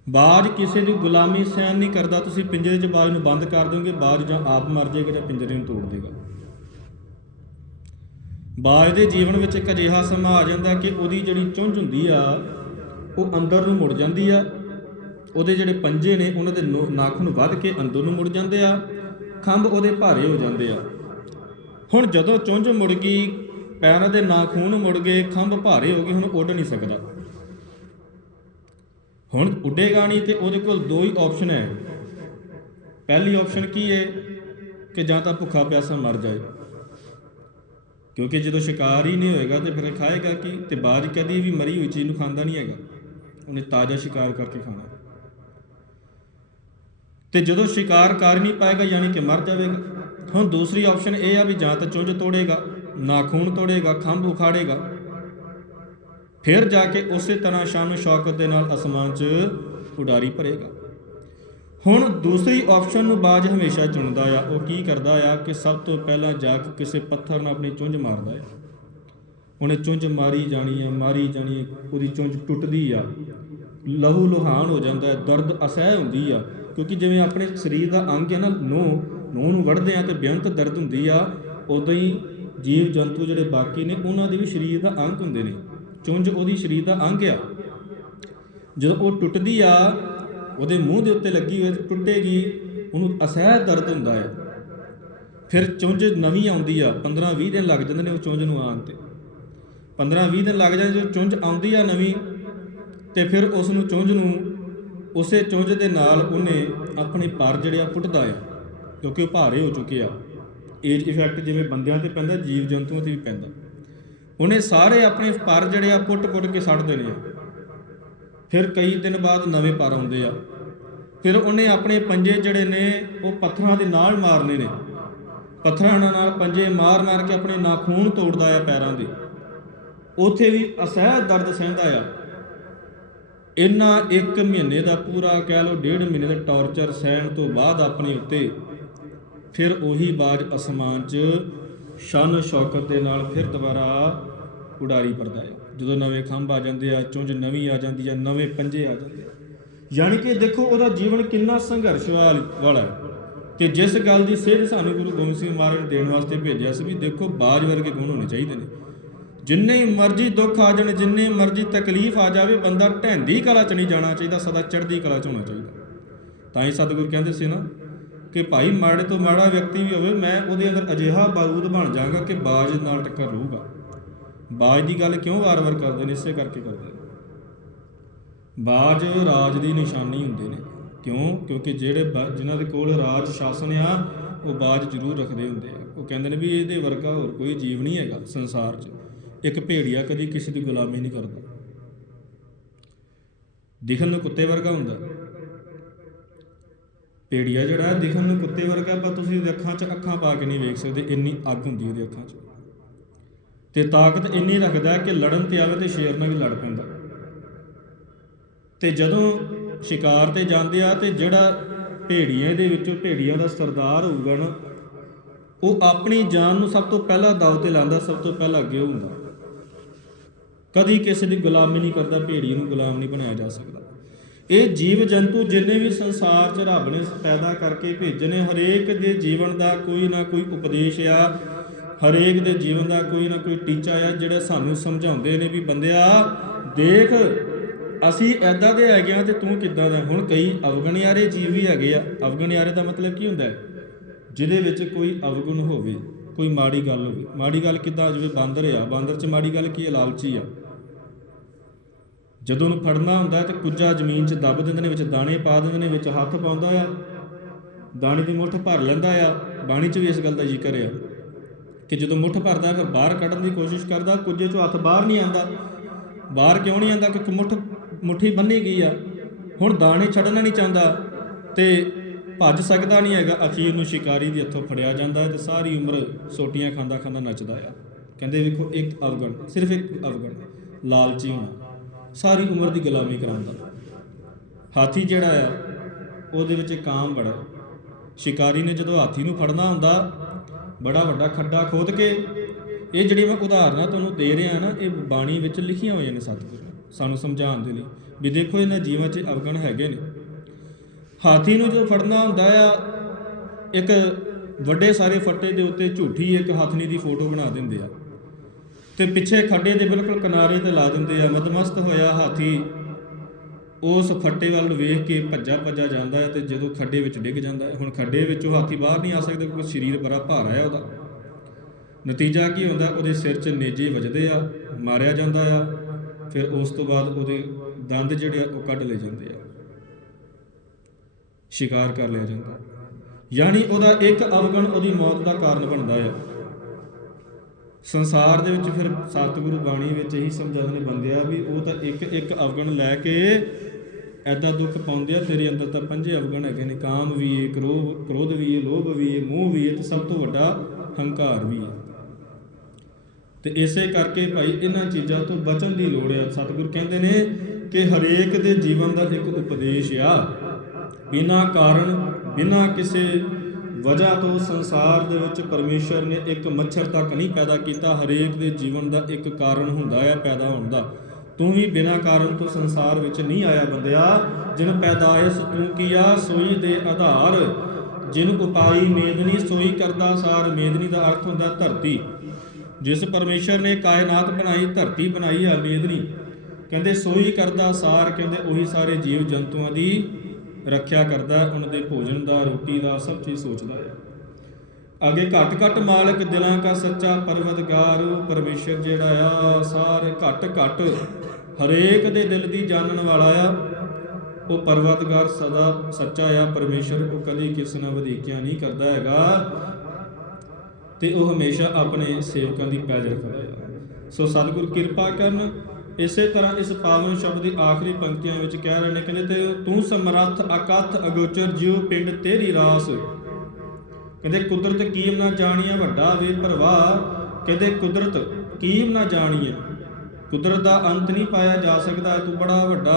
A: ਬਾਜ ਕਿਸੇ ਦੀ ਗੁਲਾਮੀ ਸਹਿਣ ਨਹੀਂ ਕਰਦਾ, ਤੁਸੀਂ ਪਿੰਜਰੇ 'ਚ ਬਾਜ ਨੂੰ ਬੰਦ ਕਰ ਦੋਗੇ ਬਾਜ ਜਾਂ ਆਪ ਮਰ ਜਾਏਗਾ ਜਾਂ ਪਿੰਜਰੇ ਨੂੰ ਤੋੜ ਦੇਗਾ। ਬਾਜ ਦੇ ਜੀਵਨ ਵਿੱਚ ਇੱਕ ਅਜਿਹਾ ਸਮਾਂ ਆ ਜਾਂਦਾ ਕਿ ਉਹਦੀ ਜਿਹੜੀ ਚੁੰਝ ਹੁੰਦੀ ਆ, ਉਹ ਅੰਦਰ ਨੂੰ ਮੁੜ ਜਾਂਦੀ ਆ। ਉਹਦੇ ਜਿਹੜੇ ਪੰਜੇ ਨੇ, ਉਹਨਾਂ ਦੇ ਨੋ- ਨਾਖੂਨ ਵੱਧ ਕੇ ਅੰਦਰ ਨੂੰ ਮੁੜ ਜਾਂਦੇ ਆ, ਖੰਭ ਉਹਦੇ ਭਾਰੇ ਹੋ ਜਾਂਦੇ ਆ। ਹੁਣ ਜਦੋਂ ਚੁੰਝ ਮੁੜ ਗਈ, ਪੈਰਾਂ ਦੇ ਨਾਖੂਨ ਮੁੜ ਗਏ, ਖੰਭ ਭਾਰੇ ਹੋ ਗਏ, ਹੁਣ ਉੱਡ ਨਹੀਂ ਸਕਦਾ। ਹੁਣ ਉੱਡੇਗਾ ਨਹੀਂ ਤੇ ਉਹਦੇ ਕੋਲ ਦੋ ਹੀ ਆਪਸ਼ਨ ਹੈ। ਪਹਿਲੀ ਆਪਸ਼ਨ ਕੀ ਹੈ ਕਿ ਜਾਂ ਤਾਂ ਭੁੱਖਾ ਪਿਆਸਾ ਮਰ ਜਾਏ। ਕਿਉਂਕਿ ਜਦੋਂ ਸ਼ਿਕਾਰ ਹੀ ਨਹੀਂ ਹੋਏਗਾ ਤੇ ਫਿਰ ਖਾਏਗਾ ਕੀ? ਤੇ ਬਾਜ ਕਦੀ ਵੀ ਮਰੀ ਹੋਈ ਚੀਜ਼ ਨੂੰ ਖਾਂਦਾ ਨਹੀਂ ਹੈਗਾ। ਉਹਨੇ ਤਾਜ਼ਾ ਸ਼ਿਕਾਰ ਕਰਕੇ ਖਾਣਾ। ਤੇ ਜਦੋਂ ਸ਼ਿਕਾਰ ਕਰ ਨਹੀਂ ਪਾਏਗਾ, ਯਾਨੀ ਕਿ ਮਰ ਜਾਵੇਗਾ, ਹੁਣ ਦੂਸਰੀ ਆਪਸ਼ਨ ਇਹ ਆ ਵੀ ਜਾਂ ਤਾਂ ਚੁੰਝ ਤੋੜੇਗਾ ਨਾਖੂਨ ਤੋੜੇਗਾ, ਖੰਭ ਉਖਾੜੇਗਾ। ਫਿਰ ਜਾ ਕੇ ਉਸੇ ਤਰ੍ਹਾਂ ਸ਼ਾਨ ਸ਼ੌਕਤ ਦੇ ਨਾਲ ਅਸਮਾਨ 'ਚ ਉਡਾਰੀ ਭਰੇਗਾ। ਹੁਣ ਦੂਸਰੀ ਆਪਸ਼ਨ ਨੂੰ ਬਾਜ ਹਮੇਸ਼ਾ ਚੁਣਦਾ ਆ। ਉਹ ਕੀ ਕਰਦਾ ਆ ਕਿ ਸਭ ਤੋਂ ਪਹਿਲਾਂ ਜਾ ਕੇ ਕਿਸੇ ਪੱਥਰ ਨਾਲ ਆਪਣੀ ਚੁੰਝ ਮਾਰਦਾ ਆ। ਉਹਨੇ ਚੁੰਝ ਮਾਰੀ ਜਾਣੀ ਆ, ਮਾਰੀ ਜਾਣੀ ਉਹਦੀ ਚੁੰਝ ਟੁੱਟਦੀ ਆ। ਲਹੂ ਲੁਹਾਨ ਹੋ ਜਾਂਦਾ ਹੈ ਦਰਦ ਅਸਹਿ ਹੁੰਦੀ ਆ। ਕਿਉਂਕਿ ਜਿਵੇਂ ਆਪਣੇ ਸਰੀਰ ਦਾ ਅੰਗ ਹੈ ਨਾ ਨੋ ਨੋ ਨੂੰ ਵੜਦੇ ਆ ਤੇ ਬੇਅੰਤ ਦਰਦ ਹੁੰਦੀ ਆ, ਉਦੋਂ ਹੀ ਜੀਵ ਜੰਤੂ ਜਿਹੜੇ ਬਾਕੀ ਨੇ, ਉਹਨਾਂ ਦੇ ਵੀ ਸਰੀਰ ਦਾ ਅੰਗ ਹੁੰਦੇ ਨੇ। ਚੁੰਝ ਉਹਦੀ ਸਰੀਰ ਦਾ ਅੰਗ ਆ। ਜਦੋਂ ਉਹ ਟੁੱਟਦੀ ਆ ਉਹਦੇ ਮੂੰਹ ਦੇ ਉੱਤੇ ਲੱਗੀ ਹੋਈ ਤੇ ਟੁੱਟੇਗੀ ਉਹਨੂੰ ਅਸਹਿ ਦਰਦ ਹੁੰਦਾ ਹੈ। ਫਿਰ ਚੁੰਝ ਨਵੀਂ ਆਉਂਦੀ ਆ 15 20 ਦਿਨ ਲੱਗ ਜਾਂਦੇ ਨੇ ਉਹ ਚੁੰਝ ਨੂੰ ਆਉਣ ਤੇ। 15 20 ਦਿਨ ਲੱਗ ਜਾਂਦੇ ਜਦੋਂ ਚੁੰਝ ਆਉਂਦੀ ਆ ਨਵੀਂ, ਤੇ ਫਿਰ ਉਸ ਨੂੰ ਚੁੰਝ ਨੂੰ, ਉਸੇ ਚੁੰਝ ਦੇ ਨਾਲ ਉਹਨੇ ਆਪਣੇ ਪਰ ਜਿਹੜੇ ਆ ਪੁੱਟਦਾ ਆ, ਕਿਉਂਕਿ ਉਹ ਭਾਰੇ ਹੋ ਚੁੱਕੇ ਆ। ਏਜ ਇਫੈਕਟ ਜਿਵੇਂ ਬੰਦਿਆਂ ਤੇ ਪੈਂਦਾ ਜੀਵ ਜੰਤੂਆਂ ਤੇ ਵੀ ਪੈਂਦਾ। ਉਹਨੇ ਸਾਰੇ ਆਪਣੇ ਪਰ ਜਿਹੜੇ ਆ ਪੁੱਟ-ਪੁੱਟ ਕੇ ਸੱਟਦੇ ਨੇ ਫਿਰ ਕਈ ਦਿਨ ਬਾਅਦ ਨਵੇਂ ਪਰ ਆਉਂਦੇ ਆ। ਫਿਰ ਉਹਨੇ ਆਪਣੇ ਪੰਜੇ ਜਿਹੜੇ ਨੇ, ਉਹ ਪੱਥਰਾਂ ਦੇ ਨਾਲ ਮਾਰਨੇ ਨੇ। ਪੱਥਰਾਂ ਨਾਲ ਪੰਜੇ ਮਾਰ-ਮਾਰ ਕੇ ਆਪਣੇ ਨਾਖੂਨ ਤੋੜਦਾ ਆ ਪੈਰਾਂ ਦੇ। ਉਥੇ ਵੀ ਅਸਹਿ ਦਰਦ ਸਹਿੰਦਾ ਆ। ਇਨਾ ਇੱਕ ਮਹੀਨੇ ਦਾ ਪੂਰਾ ਕਹਿ ਲਓ ਡੇਢ ਮਹੀਨੇ ਦਾ ਟੌਰਚਰ ਸਹਿਣ ਤੋਂ ਬਾਅਦ ਆਪਣੇ ਉੱਤੇ ਫਿਰ ਉਹੀ ਬਾਜ ਅਸਮਾਨ 'ਚ ਸ਼ਨ ਸ਼ੌਕਤ ਦੇ ਨਾਲ ਫਿਰ ਦੁਬਾਰਾ ਉਡਾਰੀ ਪਰਦਾ ਹੈ ਜਦੋਂ ਨਵੇਂ ਖੰਭ ਆ ਜਾਂਦੇ ਆ, ਚੁੰਝ ਨਵੀਂ ਆ ਜਾਂਦੀ ਆ, ਨਵੇਂ ਪੰਜੇ ਆ ਜਾਂਦੇ ਆ। ਯਾਨੀ ਕਿ ਦੇਖੋ, ਉਹਦਾ ਜੀਵਨ ਕਿੰਨਾ ਸੰਘਰਸ਼ ਵਾਲਾ ਹੈ। ਤੇ ਜਿਸ ਗੱਲ ਦੀ ਸੇਧ ਸਾਨੂੰ ਗੁਰੂ ਗੋਬਿੰਦ ਸਿੰਘ ਮਹਾਰਾਜ ਨੇ ਦੇਣ ਵਾਸਤੇ ਭੇਜਿਆ ਸੀ ਵੀ ਦੇਖੋ, ਬਾਜ ਵਰਗੇ ਗੁਣ ਹੋਣੇ ਚਾਹੀਦੇ ਨੇ? ਜਿੰਨੇ ਮਰਜ਼ੀ ਦੁੱਖ ਆ ਜਾਣ, ਜਿੰਨੇ ਮਰਜ਼ੀ ਤਕਲੀਫ ਆ ਜਾਵੇ, ਬੰਦਾ ਢਹਿੰਦੀ ਕਲਾ ਚ ਨਹੀਂ ਜਾਣਾ ਚਾਹੀਦਾ, ਸਦਾ ਚੜ੍ਹਦੀ ਕਲਾ ਚ ਹੋਣਾ ਚਾਹੀਦਾ। ਤਾਂ ਹੀ ਸਤਿਗੁਰ ਕਹਿੰਦੇ ਸੀ ਨਾ ਕਿ ਭਾਈ, ਮਾੜੇ ਤੋਂ ਮਾੜਾ ਵਿਅਕਤੀ ਵੀ ਹੋਵੇ, ਮੈਂ ਉਹਦੇ ਅੰਦਰ ਅਜਿਹਾ ਬਾਰੂਦ ਬਣ ਜਾਵਾਂਗਾ ਕਿ ਬਾਜ ਨਾਲ ਟੱਕਰ ਰਹੂਗਾ। ਬਾਜ ਦੀ ਗੱਲ ਕਿਉਂ ਵਾਰ-ਵਾਰ ਕਰਦੇ ਨੇ? ਇਸੇ ਕਰਕੇ ਕਰਦੇ ਨੇ। ਬਾਜ ਰਾਜ ਦੀ ਨਿਸ਼ਾਨੀ ਹੁੰਦੇ ਨੇ। ਕਿਉਂ? ਕਿਉਂਕਿ ਜਿਹੜੇ ਬਾ- ਜਿਨ੍ਹਾਂ ਦੇ ਕੋਲ ਰਾਜ ਸ਼ਾਸਨ ਆ, ਉਹ ਬਾਜ ਜ਼ਰੂਰ ਰੱਖਦੇ ਹੁੰਦੇ ਆ। ਉਹ ਕਹਿੰਦੇ ਨੇ ਵੀ ਇਹਦੇ ਵਰਗਾ ਹੋਰ ਕੋਈ ਜੀਵ ਨਹੀਂ ਹੈਗਾ ਸੰਸਾਰ 'ਚ। ਇੱਕ ਭੇੜੀਆ ਕਦੀ ਕਿਸੇ ਦੀ ਗੁਲਾਮੀ ਨਹੀਂ ਕਰਦਾ। ਦਿਖਣ ਨੂੰ ਕੁੱਤੇ ਵਰਗਾ ਹੁੰਦਾ। ਭੇੜੀਆ ਜਿਹੜਾ ਦਿਖਣ ਨੂੰ ਕੁੱਤੇ ਵਰਗਾ, ਪਰ ਤੁਸੀਂ ਉਹਦੇ ਅੱਖਾਂ 'ਚ ਅੱਖਾਂ ਪਾ ਕੇ ਨਹੀਂ ਵੇਖ ਸਕਦੇ। ਇੰਨੀ ਅੱਗ ਹੁੰਦੀ ਉਹਦੇ ਅੱਖਾਂ 'ਚ। ਤੇ ਤਾਕਤ ਇੰਨੀ ਰੱਖਦਾ ਕਿ ਲੜਨ ਤੇ ਆਵੇ ਤੇ ਸ਼ੇਰ ਨਾਲ ਵੀ ਲੜ ਪੈਂਦਾ। ਤੇ ਜਦੋਂ ਸ਼ਿਕਾਰ ਤੇ ਜਾਂਦੇ ਆ ਤੇ ਜਿਹੜਾ ਭੇੜੀਆਂ ਦੇ ਵਿੱਚੋਂ ਭੇੜੀਆਂ ਦਾ ਸਰਦਾਰ ਹੋਊਗਾ ਨਾ, ਉਹ ਆਪਣੀ ਜਾਨ ਨੂੰ ਸਭ ਤੋਂ ਪਹਿਲਾਂ ਦਾਅ ਤੇ ਲਾਉਂਦਾ, ਸਭ ਤੋਂ ਪਹਿਲਾਂ ਅੱਗੇ ਹੁੰਦਾ ਕਦੀ ਕਿਸੇ ਦੀ ਗੁਲਾਮੀ ਨਹੀਂ ਕਰਦਾ, ਭੇੜੀ ਨੂੰ ਗੁਲਾਮ ਨਹੀਂ ਬਣਾਇਆ ਜਾ ਸਕਦਾ। ਇਹ ਜੀਵ ਜੰਤੂ ਜਿੰਨੇ ਵੀ ਸੰਸਾਰ 'ਚ ਰੱਬ ਨੇ ਪੈਦਾ ਕਰਕੇ ਭੇਜੇ ਨੇ, ਹਰੇਕ ਦੇ ਜੀਵਨ ਦਾ ਕੋਈ ਨਾ ਕੋਈ ਉਪਦੇਸ਼ ਆ ਹਰੇਕ ਦੇ ਜੀਵਨ ਦਾ ਕੋਈ ਨਾ ਕੋਈ ਟੀਚਾ ਆ ਜਿਹੜਾ ਸਾਨੂੰ ਸਮਝਾਉਂਦੇ ਨੇ ਵੀ ਬੰਦਿਆ, ਦੇਖ, ਅਸੀਂ ਐਦਾਂ ਦੇ ਹੈਗੇ ਆ ਤੇ ਤੂੰ ਕਿੱਦਾਂ ਦਾ? ਹੁਣ ਕਈ ਅਵਗਣਿਆਰੇ ਜੀਵ ਵੀ ਹੈਗੇ ਆ। ਅਵਗਣਿਆਰੇ ਦਾ ਮਤਲਬ ਕੀ ਹੁੰਦਾ ਹੈ? ਜਿਹਦੇ ਵਿੱਚ ਕੋਈ ਅਵਗੁਣ ਹੋਵੇ, ਕੋਈ ਮਾੜੀ ਗੱਲ ਹੋਵੇ। ਮਾੜੀ ਗੱਲ ਕਿੱਦਾਂ? ਜਿਵੇਂ ਬਾਂਦਰ ਆ। ਬਾਂਦਰ 'ਚ ਮਾੜੀ ਗੱਲ ਕੀ ਹੈ ਲਾਲਚੀ ਆ। ਜਦੋਂ ਨੂੰ ਫੜਨਾ ਹੁੰਦਾ ਤੇ ਕੁੱਜਾ ਜ਼ਮੀਨ 'ਚ ਦੱਬ ਦਿੰਦੇ ਨੇ, ਵਿੱਚ ਦਾਣੇ ਪਾ ਦਿੰਦੇ ਨੇ, ਵਿੱਚ ਹੱਥ ਪਾਉਂਦਾ ਆ। ਦਾਣੇ ਦੀ ਮੁੱਠ ਭਰ ਲੈਂਦਾ ਆ। ਬਾਣੀ 'ਚ ਵੀ ਇਸ ਗੱਲ ਦਾ ਜ਼ਿਕਰ ਆ। ਕਿ ਜਦੋਂ ਮੁੱਠ ਭਰਦਾ ਫਿਰ ਬਾਹਰ ਕੱਢਣ ਦੀ ਕੋਸ਼ਿਸ਼ ਕਰਦਾ, ਕੁੱਜੇ 'ਚੋਂ ਹੱਥ ਬਾਹਰ ਨਹੀਂ ਆਂਦਾ ਬਾਹਰ ਕਿਉਂ ਨਹੀਂ ਆਂਦਾ ਕਿਉਂਕਿ ਮੁੱਠ, ਮੁੱਠੀ ਬੰਨੀ ਗਈ ਆ। ਹੁਣ ਦਾਣੇ ਛੱਡਣਾ ਨਹੀਂ ਚਾਹੁੰਦਾ ਤੇ ਭੱਜ ਸਕਦਾ ਨਹੀਂ ਹੈਗਾ। ਅਖੀਰ ਨੂੰ ਸ਼ਿਕਾਰੀ ਦੇ ਹੱਥੋਂ ਫੜਿਆ ਜਾਂਦਾ ਹੈ ਤੇ ਸਾਰੀ ਉਮਰ ਸੋਟੀਆਂ ਖਾਂਦਾ ਖਾਂਦਾ ਨੱਚਦਾ ਆ। ਕਹਿੰਦੇ ਵੇਖੋ, ਇੱਕ ਅਵਗਣ, ਸਿਰਫ ਇੱਕ ਅਵਗਣ, ਲਾਲਚੀ ਹੋਣਾ। ਸਾਰੀ ਉਮਰ ਦੀ ਗੁਲਾਮੀ ਕਰਾਉਂਦਾ। ਹਾਥੀ ਜਿਹੜਾ ਆ, ਉਹਦੇ ਵਿੱਚ ਕਾਮ ਬੜਾ ਸ਼ਿਕਾਰੀ ਨੇ ਜਦੋਂ ਹਾਥੀ ਨੂੰ ਫੜਨਾ ਹੁੰਦਾ ਬੜਾ ਵੱਡਾ ਖੱਡਾ ਖੋਦ ਕੇ ਇਹ ਜਿਹੜੀ ਮੈਂ ਉਦਾਹਰਨਾਂ ਤੁਹਾਨੂੰ ਦੇ ਰਿਹਾ ਨਾ, ਇਹ ਬਾਣੀ ਵਿੱਚ ਲਿਖੀਆਂ ਹੋਈਆਂ ਨੇ ਸਤਿਗੁਰੂ, ਸਾਨੂੰ ਸਮਝਾਉਣ ਦੇ ਲਈ। ਵੀ ਦੇਖੋ, ਇਹਨਾਂ ਜੀਵਾਂ 'ਚ ਅਵਗਣ ਹੈਗੇ ਨੇ। ਹਾਥੀ ਨੂੰ ਜੋ ਫੜਨਾ ਹੁੰਦਾ ਆ, ਇੱਕ ਵੱਡੇ ਸਾਰੇ ਫੱਟੇ ਦੇ ਉੱਤੇ ਝੂਠੀ ਇੱਕ ਹਥਨੀ ਦੀ ਫੋਟੋ ਬਣਾ ਦਿੰਦੇ ਆ। ਤੇ ਪਿੱਛੇ ਖੱਡੇ ਦੇ ਬਿਲਕੁਲ ਕਿਨਾਰੇ ਤੇ ਲਾ ਦਿੰਦੇ ਆ, ਮਦਮਸਤ ਹੋਇਆ ਹਾਥੀ ਉਸ ਫੱਟੇ ਵੱਲ ਨੂੰ ਵੇਖ ਕੇ ਭੱਜਾ ਭੱਜਾ ਜਾਂਦਾ ਹੈ ਤੇ ਜਦੋਂ ਖੱਡੇ ਵਿੱਚ ਡਿੱਗ ਜਾਂਦਾ ਹੈ, ਹੁਣ ਖੱਡੇ ਵਿੱਚੋਂ ਹਾਥੀ ਬਾਹਰ ਨਹੀਂ ਆ ਸਕਦਾ ਕਿਉਂਕਿ ਸਰੀਰ ਬੜਾ ਭਾਰਾ ਹੈ ਉਹਦਾ। ਨਤੀਜਾ ਕੀ ਹੁੰਦਾ? ਉਹਦੇ ਸਿਰ 'ਚ ਨੇਜੇ ਵੱਜਦੇ ਆ, ਮਾਰਿਆ ਜਾਂਦਾ ਆ, ਫਿਰ ਉਸ ਤੋਂ ਬਾਅਦ ਉਹਦੇ ਦੰਦ ਜਿਹੜੇ ਆ ਉਹ ਕੱਢ ਲਏ ਜਾਂਦੇ ਆ। ਸ਼ਿਕਾਰ ਕਰ ਲਿਆ ਜਾਂਦਾ। ਯਾਨੀ ਉਹਦਾ ਇੱਕ ਅਵਗਣ ਉਹਦੀ ਮੌਤ ਦਾ ਕਾਰਨ ਬਣਦਾ ਆ। ਸੰਸਾਰ ਦੇ ਵਿੱਚ ਫਿਰ ਸਤਿਗੁਰੂ ਬਾਣੀ ਵਿੱਚ ਇਹੀ ਸਮਝਾਉਂਦੇ ਨੇ, ਬੰਦਿਆ ਵੀ ਉਹ ਤਾਂ ਇੱਕ ਇੱਕ ਅਵਗਣ ਲੈ ਕੇ ਐਦਾਂ ਦੁੱਖ ਪਾਉਂਦੇ ਆ, ਤੇਰੇ ਅੰਦਰ ਤਾਂ ਪੰਜੇ ਅਵਗਣ ਹੈਗੇ ਨੇ, ਕਾਮ ਵੀ ਹੈ ਕ੍ਰੋਧ ਕ੍ਰੋਧ ਵੀ ਏ, ਲੋਭ ਵੀ ਏ, ਮੋਹ ਵੀ ਏ, ਤੇ ਸਭ ਤੋਂ ਵੱਡਾ ਹੰਕਾਰ ਵੀ ਹੈ ਤੇ ਇਸੇ ਕਰਕੇ ਭਾਈ ਇਹਨਾਂ ਚੀਜ਼ਾਂ ਤੋਂ ਬਚਣ ਦੀ ਲੋੜ ਹੈ ਸਤਿਗੁਰ ਕਹਿੰਦੇ ਨੇ ਕਿ ਹਰੇਕ ਦੇ ਜੀਵਨ ਦਾ ਇੱਕ ਉਪਦੇਸ਼ ਆ। ਬਿਨਾਂ ਕਾਰਨ, ਬਿਨਾਂ ਕਿਸੇ ਵਜ੍ਹਾ ਤੋਂ ਸੰਸਾਰ ਦੇ ਵਿੱਚ ਪਰਮੇਸ਼ਰ ਨੇ ਇੱਕ ਮੱਛਰ ਤੱਕ ਨਹੀਂ ਪੈਦਾ ਕੀਤਾ। ਹਰੇਕ ਦੇ ਜੀਵਨ ਦਾ ਇੱਕ ਕਾਰਨ ਹੁੰਦਾ ਹੈ ਪੈਦਾ ਹੋਣ ਦਾ। ਤੂੰ ਵੀ ਬਿਨਾਂ ਕਾਰਨ ਤੋਂ ਸੰਸਾਰ ਵਿੱਚ ਨਹੀਂ ਆਇਆ ਬੰਦਿਆ, ਜਿਨ ਪੈਦਾਇਸ਼ ਤੂੰ ਕੀਆ, ਸੋਈ ਦੇ ਆਧਾਰ। ਜਿਨ ਉਪਾਈ ਮੇਦਨੀ, ਸੋਈ ਕਰਦਾ ਸਾਰ। ਮੇਦਨੀ ਦਾ ਅਰਥ ਹੁੰਦਾ ਧਰਤੀ। ਜਿਸ ਪਰਮੇਸ਼ਰ ਨੇ ਕਾਇਨਾਤ ਬਣਾਈ, ਧਰਤੀ ਬਣਾਈ ਆ ਮੇਦਨੀ। ਕਹਿੰਦੇ ਸੋਈ ਕਰਦਾ ਸਾਰ, ਕਹਿੰਦੇ ਉਹੀ ਸਾਰੇ ਜੀਵ ਜੰਤੂਆਂ ਦੀ ਰੱਖਿਆ ਕਰਦਾ ਉਹਨਾਂ ਦੇ ਭੋਜਨ ਦਾ, ਰੋਟੀ ਦਾ, ਸਭ ਚੀਜ਼ ਸੋਚਦਾ ਹੈ ਅੱਗੇ ਘਟ ਘਟ ਮਾਲਕ ਦਿਲਾਂ ਕਾ ਸੱਚਾ ਪਰਵਤਗਾਰ, ਪਰਮੇਸ਼ਰ ਜਿਹੜਾ ਆ, ਸਾਰ ਘਟ ਘਟ ਹਰੇਕ ਦੇ ਦਿਲ ਦੀ ਜਾਣਨ ਵਾਲਾ ਆ। ਉਹ ਪਰਵਤਗਾਰ ਸਦਾ ਸੱਚਾ ਆ, ਪਰਮੇਸ਼ਰ ਉਹ ਕਦੀ ਕਿਸੇ ਨਾਲ ਵਧੀਕੀਆਂ ਨਹੀਂ ਕਰਦਾ ਹੈਗਾ। ਤੇ ਉਹ ਹਮੇਸ਼ਾ ਆਪਣੇ ਸੇਵਕਾਂ ਦੀ ਪੈਜ ਰੱਖਦਾ ਹੈ ਸੋ ਸਤਿਗੁਰ ਕਿਰਪਾ ਕਰਨ, ਇਸੇ ਤਰ੍ਹਾਂ ਇਸ ਪਾਵਨ ਸ਼ਬਦ ਦੀ ਆਖਰੀ ਪੰਕਤੀਆਂ ਵਿੱਚ ਕਹਿ ਰਹੇ ਨੇ, ਕਹਿੰਦੇ, ਤੇ ਤੂੰ ਸਮਰੱਥ, ਅਕਥ, ਅਗੋਚਰ, ਜਿਉ ਪਿੰਡ ਤੇਰੀ ਰਾਸ ਕਹਿੰਦੇ ਕੁਦਰਤ ਕੀਮ ਨਾ ਜਾਣੀਏ ਵੱਡਾ ਵੇ ਪ੍ਰਵਾਹ। ਕਹਿੰਦੇ ਕੁਦਰਤ ਕੀਮ ਨਾ ਜਾਣੀਏ ਕੁਦਰਤ ਦਾ ਅੰਤ ਨਹੀਂ ਪਾਇਆ ਜਾ ਸਕਦਾ, ਤੂੰ ਬੜਾ ਵੱਡਾ,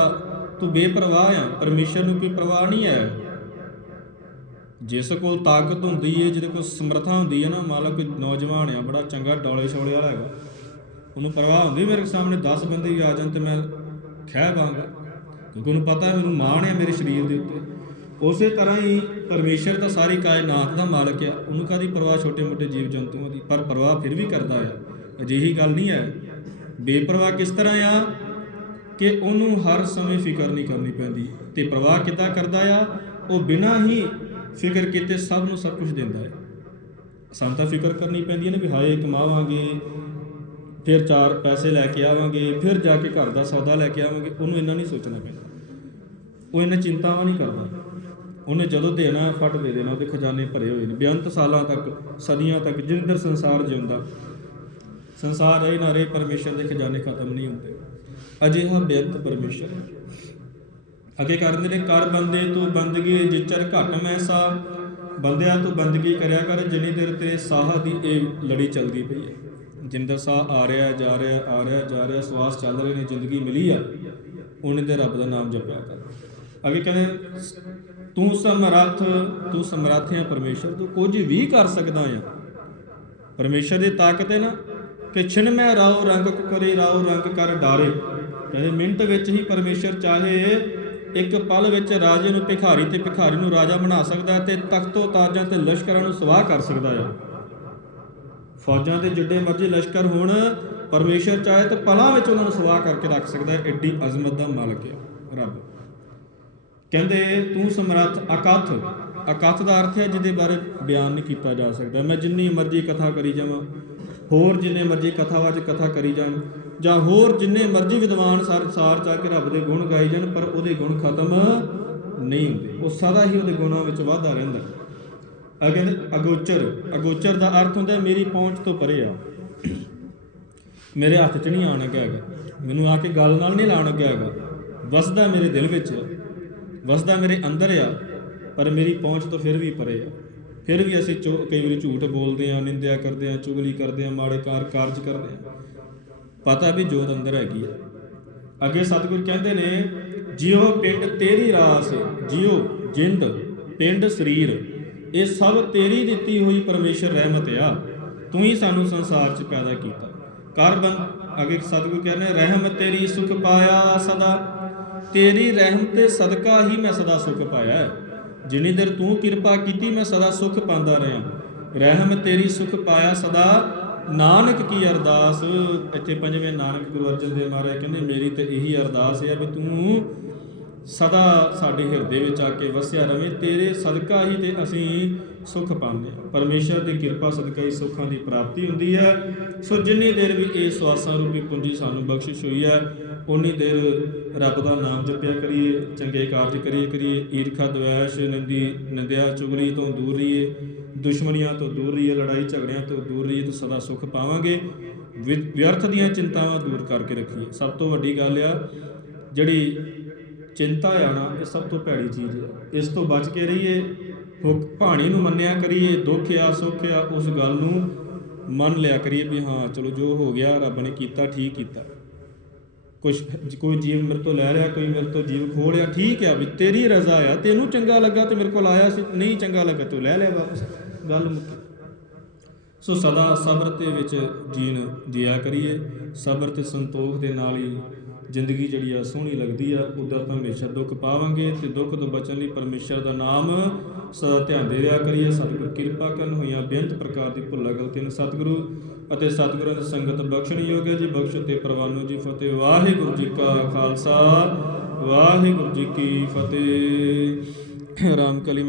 A: ਤੂੰ ਬੇਪਰਵਾਹ ਆ, ਪਰਮੇਸ਼ਰ ਨੂੰ ਕੋਈ ਪਰਵਾਹ ਨਹੀਂ ਹੈ। ਜਿਸ ਕੋਲ ਤਾਕਤ ਹੁੰਦੀ ਏ, ਜਿਹਦੇ ਕੋਲ ਸਮਰੱਥਾ ਹੁੰਦੀ ਹੈ ਨਾ ਮੰਨ ਲਓ ਕੋਈ ਨੌਜਵਾਨ ਆ, ਬੜਾ ਚੰਗਾ ਡੋਲੇ ਛੋਲੇ ਵਾਲਾ ਹੈਗਾ। ਉਹਨੂੰ ਪਰਵਾਹ ਹੁੰਦੀ, ਮੇਰੇ ਸਾਹਮਣੇ 10 ਬੰਦੇ ਵੀ ਆ ਜਾਣ ਤੇ ਮੈਂ ਖਹਿ ਪਾਂਗਾ ਕਿਉਂਕਿ ਉਹਨੂੰ ਪਤਾ ਮੈਨੂੰ ਮਾਣ ਹੈ ਮੇਰੇ ਸਰੀਰ ਦੇ ਉੱਤੇ। ਉਸੇ ਤਰ੍ਹਾਂ ਹੀ ਪਰਮੇਸ਼ਰ ਤਾਂ ਸਾਰੀ ਕਾਇਨਾਤ ਦਾ ਮਾਲਕ ਆ, ਉਹਨੂੰ ਕਾਦੀ ਪਰਵਾਹ ਛੋਟੇ-ਮੋਟੇ ਜੀਵ ਜੰਤੂਆਂ ਦੀ? ਪਰ ਪਰਵਾਹ ਫਿਰ ਵੀ ਕਰਦਾ ਆ। ਅਜਿਹੀ ਗੱਲ ਨਹੀਂ ਹੈ। ਬੇਪਰਵਾਹ ਕਿਸ ਤਰ੍ਹਾਂ ਆ ਕਿ ਉਹਨੂੰ ਹਰ ਸਮੇਂ ਫਿਕਰ ਨਹੀਂ ਕਰਨੀ ਪੈਂਦੀ? ਤੇ ਪ੍ਰਵਾਹ ਕਿੱਦਾਂ ਕਰਦਾ ਆ? ਉਹ ਬਿਨਾਂ ਹੀ ਫਿਕਰ ਕੀਤੇ ਸਭ ਨੂੰ ਸਭ ਕੁਝ ਦਿੰਦਾ ਹੈ। ਸਾਨੂੰ ਤਾਂ ਫਿਕਰ ਕਰਨੀ ਪੈਂਦੀ ਹੈ ਨਾ ਵੀ ਹਾਏ, ਕਮਾਵਾਂਗੇ, ਫਿਰ ਚਾਰ ਪੈਸੇ ਲੈ ਕੇ ਆਵਾਂਗੇ, ਫਿਰ ਜਾ ਕੇ ਘਰ ਦਾ ਸੌਦਾ ਲੈ ਕੇ ਆਵਾਂਗੇ। ਉਹਨੂੰ ਇੰਨਾ ਨਹੀਂ ਸੋਚਣਾ ਪੈਂਦਾ। ਉਹ ਇਹਨਾਂ ਚਿੰਤਾਵਾਂ ਨਹੀਂ ਕਰਦਾ। ਉਹਨੇ ਜਦੋਂ ਦੇਣਾ ਫਟ ਦੇ ਦੇਣਾ, ਉਹਦੇ ਖਜ਼ਾਨੇ ਭਰੇ ਹੋਏ ਨੇ। ਬੇਅੰਤ ਸਾਲਾਂ ਤੱਕ, ਸਦੀਆਂ ਤੱਕ ਜਿੰਦਰ ਸੰਸਾਰ ਜਿਉਂਦਾ। ਸੰਸਾਰ ਰਹੇ ਨਾ ਰਹੇ ਪਰਮੇਸ਼ਰ ਦੇ ਖਜ਼ਾਨੇ ਖਤਮ ਨਹੀਂ ਹੁੰਦੇ। ਅਜਿਹਾ ਬੇਅੰਤ ਪਰਮੇਸ਼ਰ ਹੈ। ਅੱਗੇ ਕਰਦੇ ਨੇ, ਕਰ ਬੰਦੇ ਤੂੰ ਬੰਦਗੀ, ਜਿਚਰ ਘਟ ਮੈਂ ਸਾ ਬੰਦਿਆਂ ਤੂੰ ਬੰਦਗੀ ਕਰਿਆ ਕਰ, ਜਿੰਨੀ ਦੇਰ ਤੇ ਸਾਹ ਦੀ ਇਹ ਲੜੀ ਚੱਲਦੀ ਪਈ ਹੈ। ਜਿੰਦਰ ਸਾਹ ਆ ਰਿਹਾ, ਜਾ ਰਿਹਾ, ਆ ਰਿਹਾ, ਜਾ ਰਿਹਾ, ਸਵਾਸ ਚੱਲ ਰਹੇ ਨੇ, ਜ਼ਿੰਦਗੀ ਮਿਲੀ ਆ। ਉਹਨੇ ਤੇ ਰੱਬ ਦਾ ਨਾਮ ਜਪਿਆ ਕਰ। ਅੱਗੇ ਕਹਿੰਦੇ ਤੂੰ ਸਮਰੱਥ ਤੂੰ ਸਮਰੱਥ ਹੈ ਪਰਮੇਸ਼ਰ, ਤੂੰ ਕੁਝ ਵੀ ਕਰ ਸਕਦਾ ਆ। ਪਰਮੇਸ਼ਰ ਦੀ ਤਾਕਤ ਹੈ ਨਾ ਕਿ ਛਿਨ ਮੈਂ ਰਾਉ ਰੰਗ ਕਰੇ ਰਾਉ ਰੰਗ ਕਰ ਡਾਰੇ। ਕਹਿੰਦੇ ਮਿੰਟ ਵਿੱਚ ਹੀ ਪਰਮੇਸ਼ਰ ਚਾਹੇ ਇੱਕ ਪਲ ਵਿੱਚ ਰਾਜੇ ਨੂੰ ਭਿਖਾਰੀ ਤੇ ਭਿਖਾਰੀ ਨੂੰ ਰਾਜਾ ਬਣਾ ਸਕਦਾ ਹੈ ਤੇ ਤਖਤੋ ਤਾਜਾਂ ਤੇ ਲਸ਼ਕਰਾਂ ਨੂੰ ਸਵਾਹ ਕਰ ਸਕਦਾ ਹੈ ਫੌਜਾਂ ਦੇ ਜਿੱਡੇ ਮਰਜ਼ੀ ਲਸ਼ਕਰ ਹੋਣ, ਪਰਮੇਸ਼ਰ ਚਾਹੇ ਤਾਂ ਪਲਾਂ ਵਿੱਚ ਉਹਨਾਂ ਨੂੰ ਸਵਾਹ ਕਰਕੇ ਰੱਖ ਸਕਦਾ ਹੈ ਐਡੀ ਅਜ਼ਮਤ ਦਾ ਮਾਲਕ ਹੈ ਰੱਬ। ਕਹਿੰਦੇ ਤੂੰ ਸਮਰੱਥ ਅਕਥ। ਅਕਥ ਦਾ ਅਰਥ ਹੈ ਜਿਹਦੇ ਬਾਰੇ ਬਿਆਨ ਨਹੀਂ ਕੀਤਾ ਜਾ ਸਕਦਾ। ਮੈਂ ਜਿੰਨੀ ਮਰਜ਼ੀ ਕਥਾ ਕਰੀ ਜਾਵਾਂ, ਹੋਰ ਜਿੰਨੇ ਮਰਜ਼ੀ ਕਥਾਵਾਂ 'ਚ ਕਥਾ ਕਰੀ ਜਾਣ, ਜਾਂ ਹੋਰ ਜਿੰਨੇ ਮਰਜ਼ੀ ਵਿਦਵਾਨ ਸਾਰ ਸਾਰ ਆ ਕੇ ਰੱਬ ਦੇ ਗੁਣ ਗਾਈ ਜਾਣ, ਪਰ ਉਹਦੇ ਗੁਣ ਖਤਮ ਨਹੀਂ ਹੁੰਦੇ। ਉਹ ਸਦਾ ਹੀ ਉਹਦੇ ਗੁਣਾਂ ਵਿੱਚ ਵਾਧਾ ਰਹਿੰਦਾ। ਅਗੇ ਅਗੋਚਰ ਅਗੋਚਰ ਦਾ ਅਰਥ ਹੁੰਦਾ ਮੇਰੀ ਪਹੁੰਚ ਤੋਂ ਪਰੇ ਆ। ਮੇਰੇ ਹੱਥ 'ਚ ਨਹੀਂ ਆਣ ਹੈਗਾ ਮੈਨੂੰ ਆ ਕੇ ਗੱਲ ਨਾਲ ਨਹੀਂ ਲਾਣ ਹੈਗਾ ਵਸਦਾ ਮੇਰੇ ਦਿਲ ਵਿੱਚ ਵਸਦਾ ਮੇਰੇ ਅੰਦਰ ਆ, ਪਰ ਮੇਰੀ ਪਹੁੰਚ ਤੋਂ ਫਿਰ ਵੀ ਪਰੇ ਆ। ਫਿਰ ਵੀ ਅਸੀਂ ਚੋ- ਕਈ ਵਾਰੀ ਝੂਠ ਬੋਲਦੇ ਆ, ਨਿੰਦਿਆ ਕਰਦੇ ਆ, ਚੁਗਲੀ ਕਰਦੇ ਆ, ਮਾੜੇ ਕਾਰ, ਕਾਰਜ ਕਰਦੇ ਆ। ਪਤਾ ਵੀ ਜੋਤ ਅੰਦਰ ਹੈਗੀ ਆ। ਅੱਗੇ ਸਤਿਗੁਰ ਕਹਿੰਦੇ ਨੇ, ਜਿਉ ਪਿੰਡ ਤੇਰੀ ਰਾਸ, ਜਿਉ ਜਿੰਦ ਪਿੰਡ ਸਰੀਰ, ਇਹ ਸਭ ਤੇਰੀ ਦਿੱਤੀ ਹੋਈ ਪਰਮੇਸ਼ਰ ਰਹਿਮਤ ਆ। ਤੂੰ ਹੀ ਸਾਨੂੰ ਸੰਸਾਰ 'ਚ ਪੈਦਾ ਕੀਤਾ। ਕਰ ਬੰ ਅੱਗੇ ਸਤਿਗੁਰ ਕਹਿੰਦੇ, ਰਹਿਮ ਤੇਰੀ ਸੁਖ ਪਾਇਆ ਸਦਾ, ਤੇਰੀ ਰਹਿਮ ਤੇ ਸਦਕਾ ਹੀ ਮੈਂ ਸਦਾ ਸੁਖ ਪਾਇਆ ਹੈ। ਜਿੰਨੀ ਤੂੰ ਕਿਰਪਾ ਕੀਤੀ, ਮੈਂ ਸਦਾ ਸੁਖ ਪਾਉਂਦਾ ਰਿਹਾ ਰਹਿਮ ਤੇਰੀ ਸੁਖ ਪਾਇਆ ਸਦਾ, ਨਾਨਕ ਕੀ ਅਰਦਾਸ ਇੱਥੇ ਪੰਜਵੇਂ ਨਾਨਕ ਗੁਰੂ ਅਰਜਨ ਦੇਵ ਮਹਾਰਾਜ ਕਹਿੰਦੇ, ਮੇਰੀ ਤੇ ਇਹੀ ਅਰਦਾਸ ਹੈ ਵੀ ਤੂੰ ਸਦਾ ਸਾਡੇ ਹਿਰਦੇ ਵਿੱਚ ਆ ਕੇ ਵਸਿਆ ਰਵੇਂ, ਤੇਰੇ ਸਦਕਾ ਹੀ ਤੇ ਅਸੀਂ ਸੁਖ ਪਾਉਂਦੇ ਹਾਂ ਪਰਮੇਸ਼ਰ ਦੀ ਕਿਰਪਾ ਸਦਕਾ ਹੀ ਸੁੱਖਾਂ ਦੀ ਪ੍ਰਾਪਤੀ ਹੁੰਦੀ ਹੈ। ਸੋ ਜਿੰਨੀ ਦੇਰ ਵੀ ਇਹ ਸਵਾਸਾਂ ਰੂਪੀ ਪੂੰਜੀ ਸਾਨੂੰ ਬਖਸ਼ਿਸ਼ ਹੋਈ ਹੈ ਉਨੀ ਦੇਰ ਰੱਬ ਦਾ ਨਾਮ ਜਪਿਆ ਕਰੀਏ, ਚੰਗੇ ਕਾਰਜ ਕਰੀਏ ਕਰੀਏ। ਈਰਖਾ, ਦਵੈਸ਼, ਨੰਦੀ, ਨੰਦਿਆ, ਚੁਗਲੀ ਤੋਂ ਦੂਰ ਰਹੀਏ। ਦੁਸ਼ਮਣੀਆਂ ਤੋਂ ਦੂਰ ਰਹੀਏ, ਲੜਾਈ ਝਗੜਿਆਂ ਤੋਂ ਦੂਰ ਰਹੀਏ, ਤਾਂ ਸਦਾ ਸੁਖ ਪਾਵਾਂਗੇ। ਵਿ- ਵਿਅਰਥ ਦੀਆਂ ਚਿੰਤਾਵਾਂ ਦੂਰ ਕਰਕੇ ਰੱਖੀਏ। ਸਭ ਤੋਂ ਵੱਡੀ ਗੱਲ ਆ, ਜਿਹੜੀ ਚਿੰਤਾ ਆ ਨਾ, ਇਹ ਸਭ ਤੋਂ ਭੈੜੀ ਚੀਜ਼ ਹੈ ਇਸ ਤੋਂ ਬਚ ਕੇ ਰਹੀਏ ਹੁਕ ਭਾਣੀ ਨੂੰ ਮੰਨਿਆ ਕਰੀਏ, ਦੁੱਖ ਆ, ਸੁੱਖ ਆ, ਉਸ ਗੱਲ ਨੂੰ ਮੰਨ ਲਿਆ ਕਰੀਏ ਵੀ ਹਾਂ, ਚਲੋ ਜੋ ਹੋ ਗਿਆ, ਰੱਬ ਨੇ ਕੀਤਾ, ਠੀਕ ਕੀਤਾ। ਕੁਛ ਕੋਈ ਜੀਵ ਮੇਰੇ ਤੋਂ ਲੈ ਲਿਆ, ਕੋਈ ਮੇਰੇ ਤੋਂ ਜੀਵ ਖੋਹ ਲਿਆ, ਠੀਕ ਆ ਵੀ ਤੇਰੀ ਰਜ਼ਾ ਆ, ਤੈਨੂੰ ਚੰਗਾ ਲੱਗਾ ਤੇ ਮੇਰੇ ਕੋਲ ਆਇਆ ਸੀ, ਨਹੀਂ ਚੰਗਾ ਲੱਗਾ ਤੂੰ ਲੈ ਲਿਆ ਵਾਪਸ, ਗੱਲ ਮੁੱਕੀ। ਸੋ ਸਦਾ ਸਬਰ ਤੇ ਵਿੱਚ ਜੀਣ ਜਿਆ ਕਰੀਏ, ਸਬਰ ਤੇ ਸੰਤੋਖ ਦੇ ਨਾਲ ਹੀ ਜ਼ਿੰਦਗੀ ਜਿਹੜੀ ਆ ਸੋਹਣੀ ਲੱਗਦੀ ਆ ਉਦਾਂ ਤਾਂ ਹਮੇਸ਼ਾ ਦੁੱਖ ਪਾਵਾਂਗੇ ਤੇ ਦੁੱਖ ਤੋਂ ਬਚਣ ਲਈ ਪਰਮੇਸ਼ਰ ਦਾ ਨਾਮ ਸਦਾ ਧਿਆਨ ਦੇ ਰਿਹਾ ਕਰੀਏ। ਸਤਿਗੁਰ ਕਿਰਪਾ ਕਰਨ ਹੋਈਆਂ ਬੇਅੰਤ ਪ੍ਰਕਾਰ ਦੀ ਭੁੱਲਾਂ ਗਲਤੀ ਨੂੰ ਸਤਿਗੁਰੂ ਅਤੇ ਸਤਿਗੁਰਾਂ ਦੀ ਸੰਗਤ ਬਖਸ਼ਣ ਯੋਗ ਹੈ। ਜੀ ਬਖਸ਼ ਤੇ ਪ੍ਰਵਾਨੋ ਜੀ ਫਤਿਹ। ਵਾਹਿਗੁਰੂ ਜੀ ਕਾ ਖਾਲਸਾ। ਵਾਹਿਗੁਰੂ ਜੀ ਕੀ ਫਤਿਹ। ਰਾਮ ਕਲੀ ਮੈਂ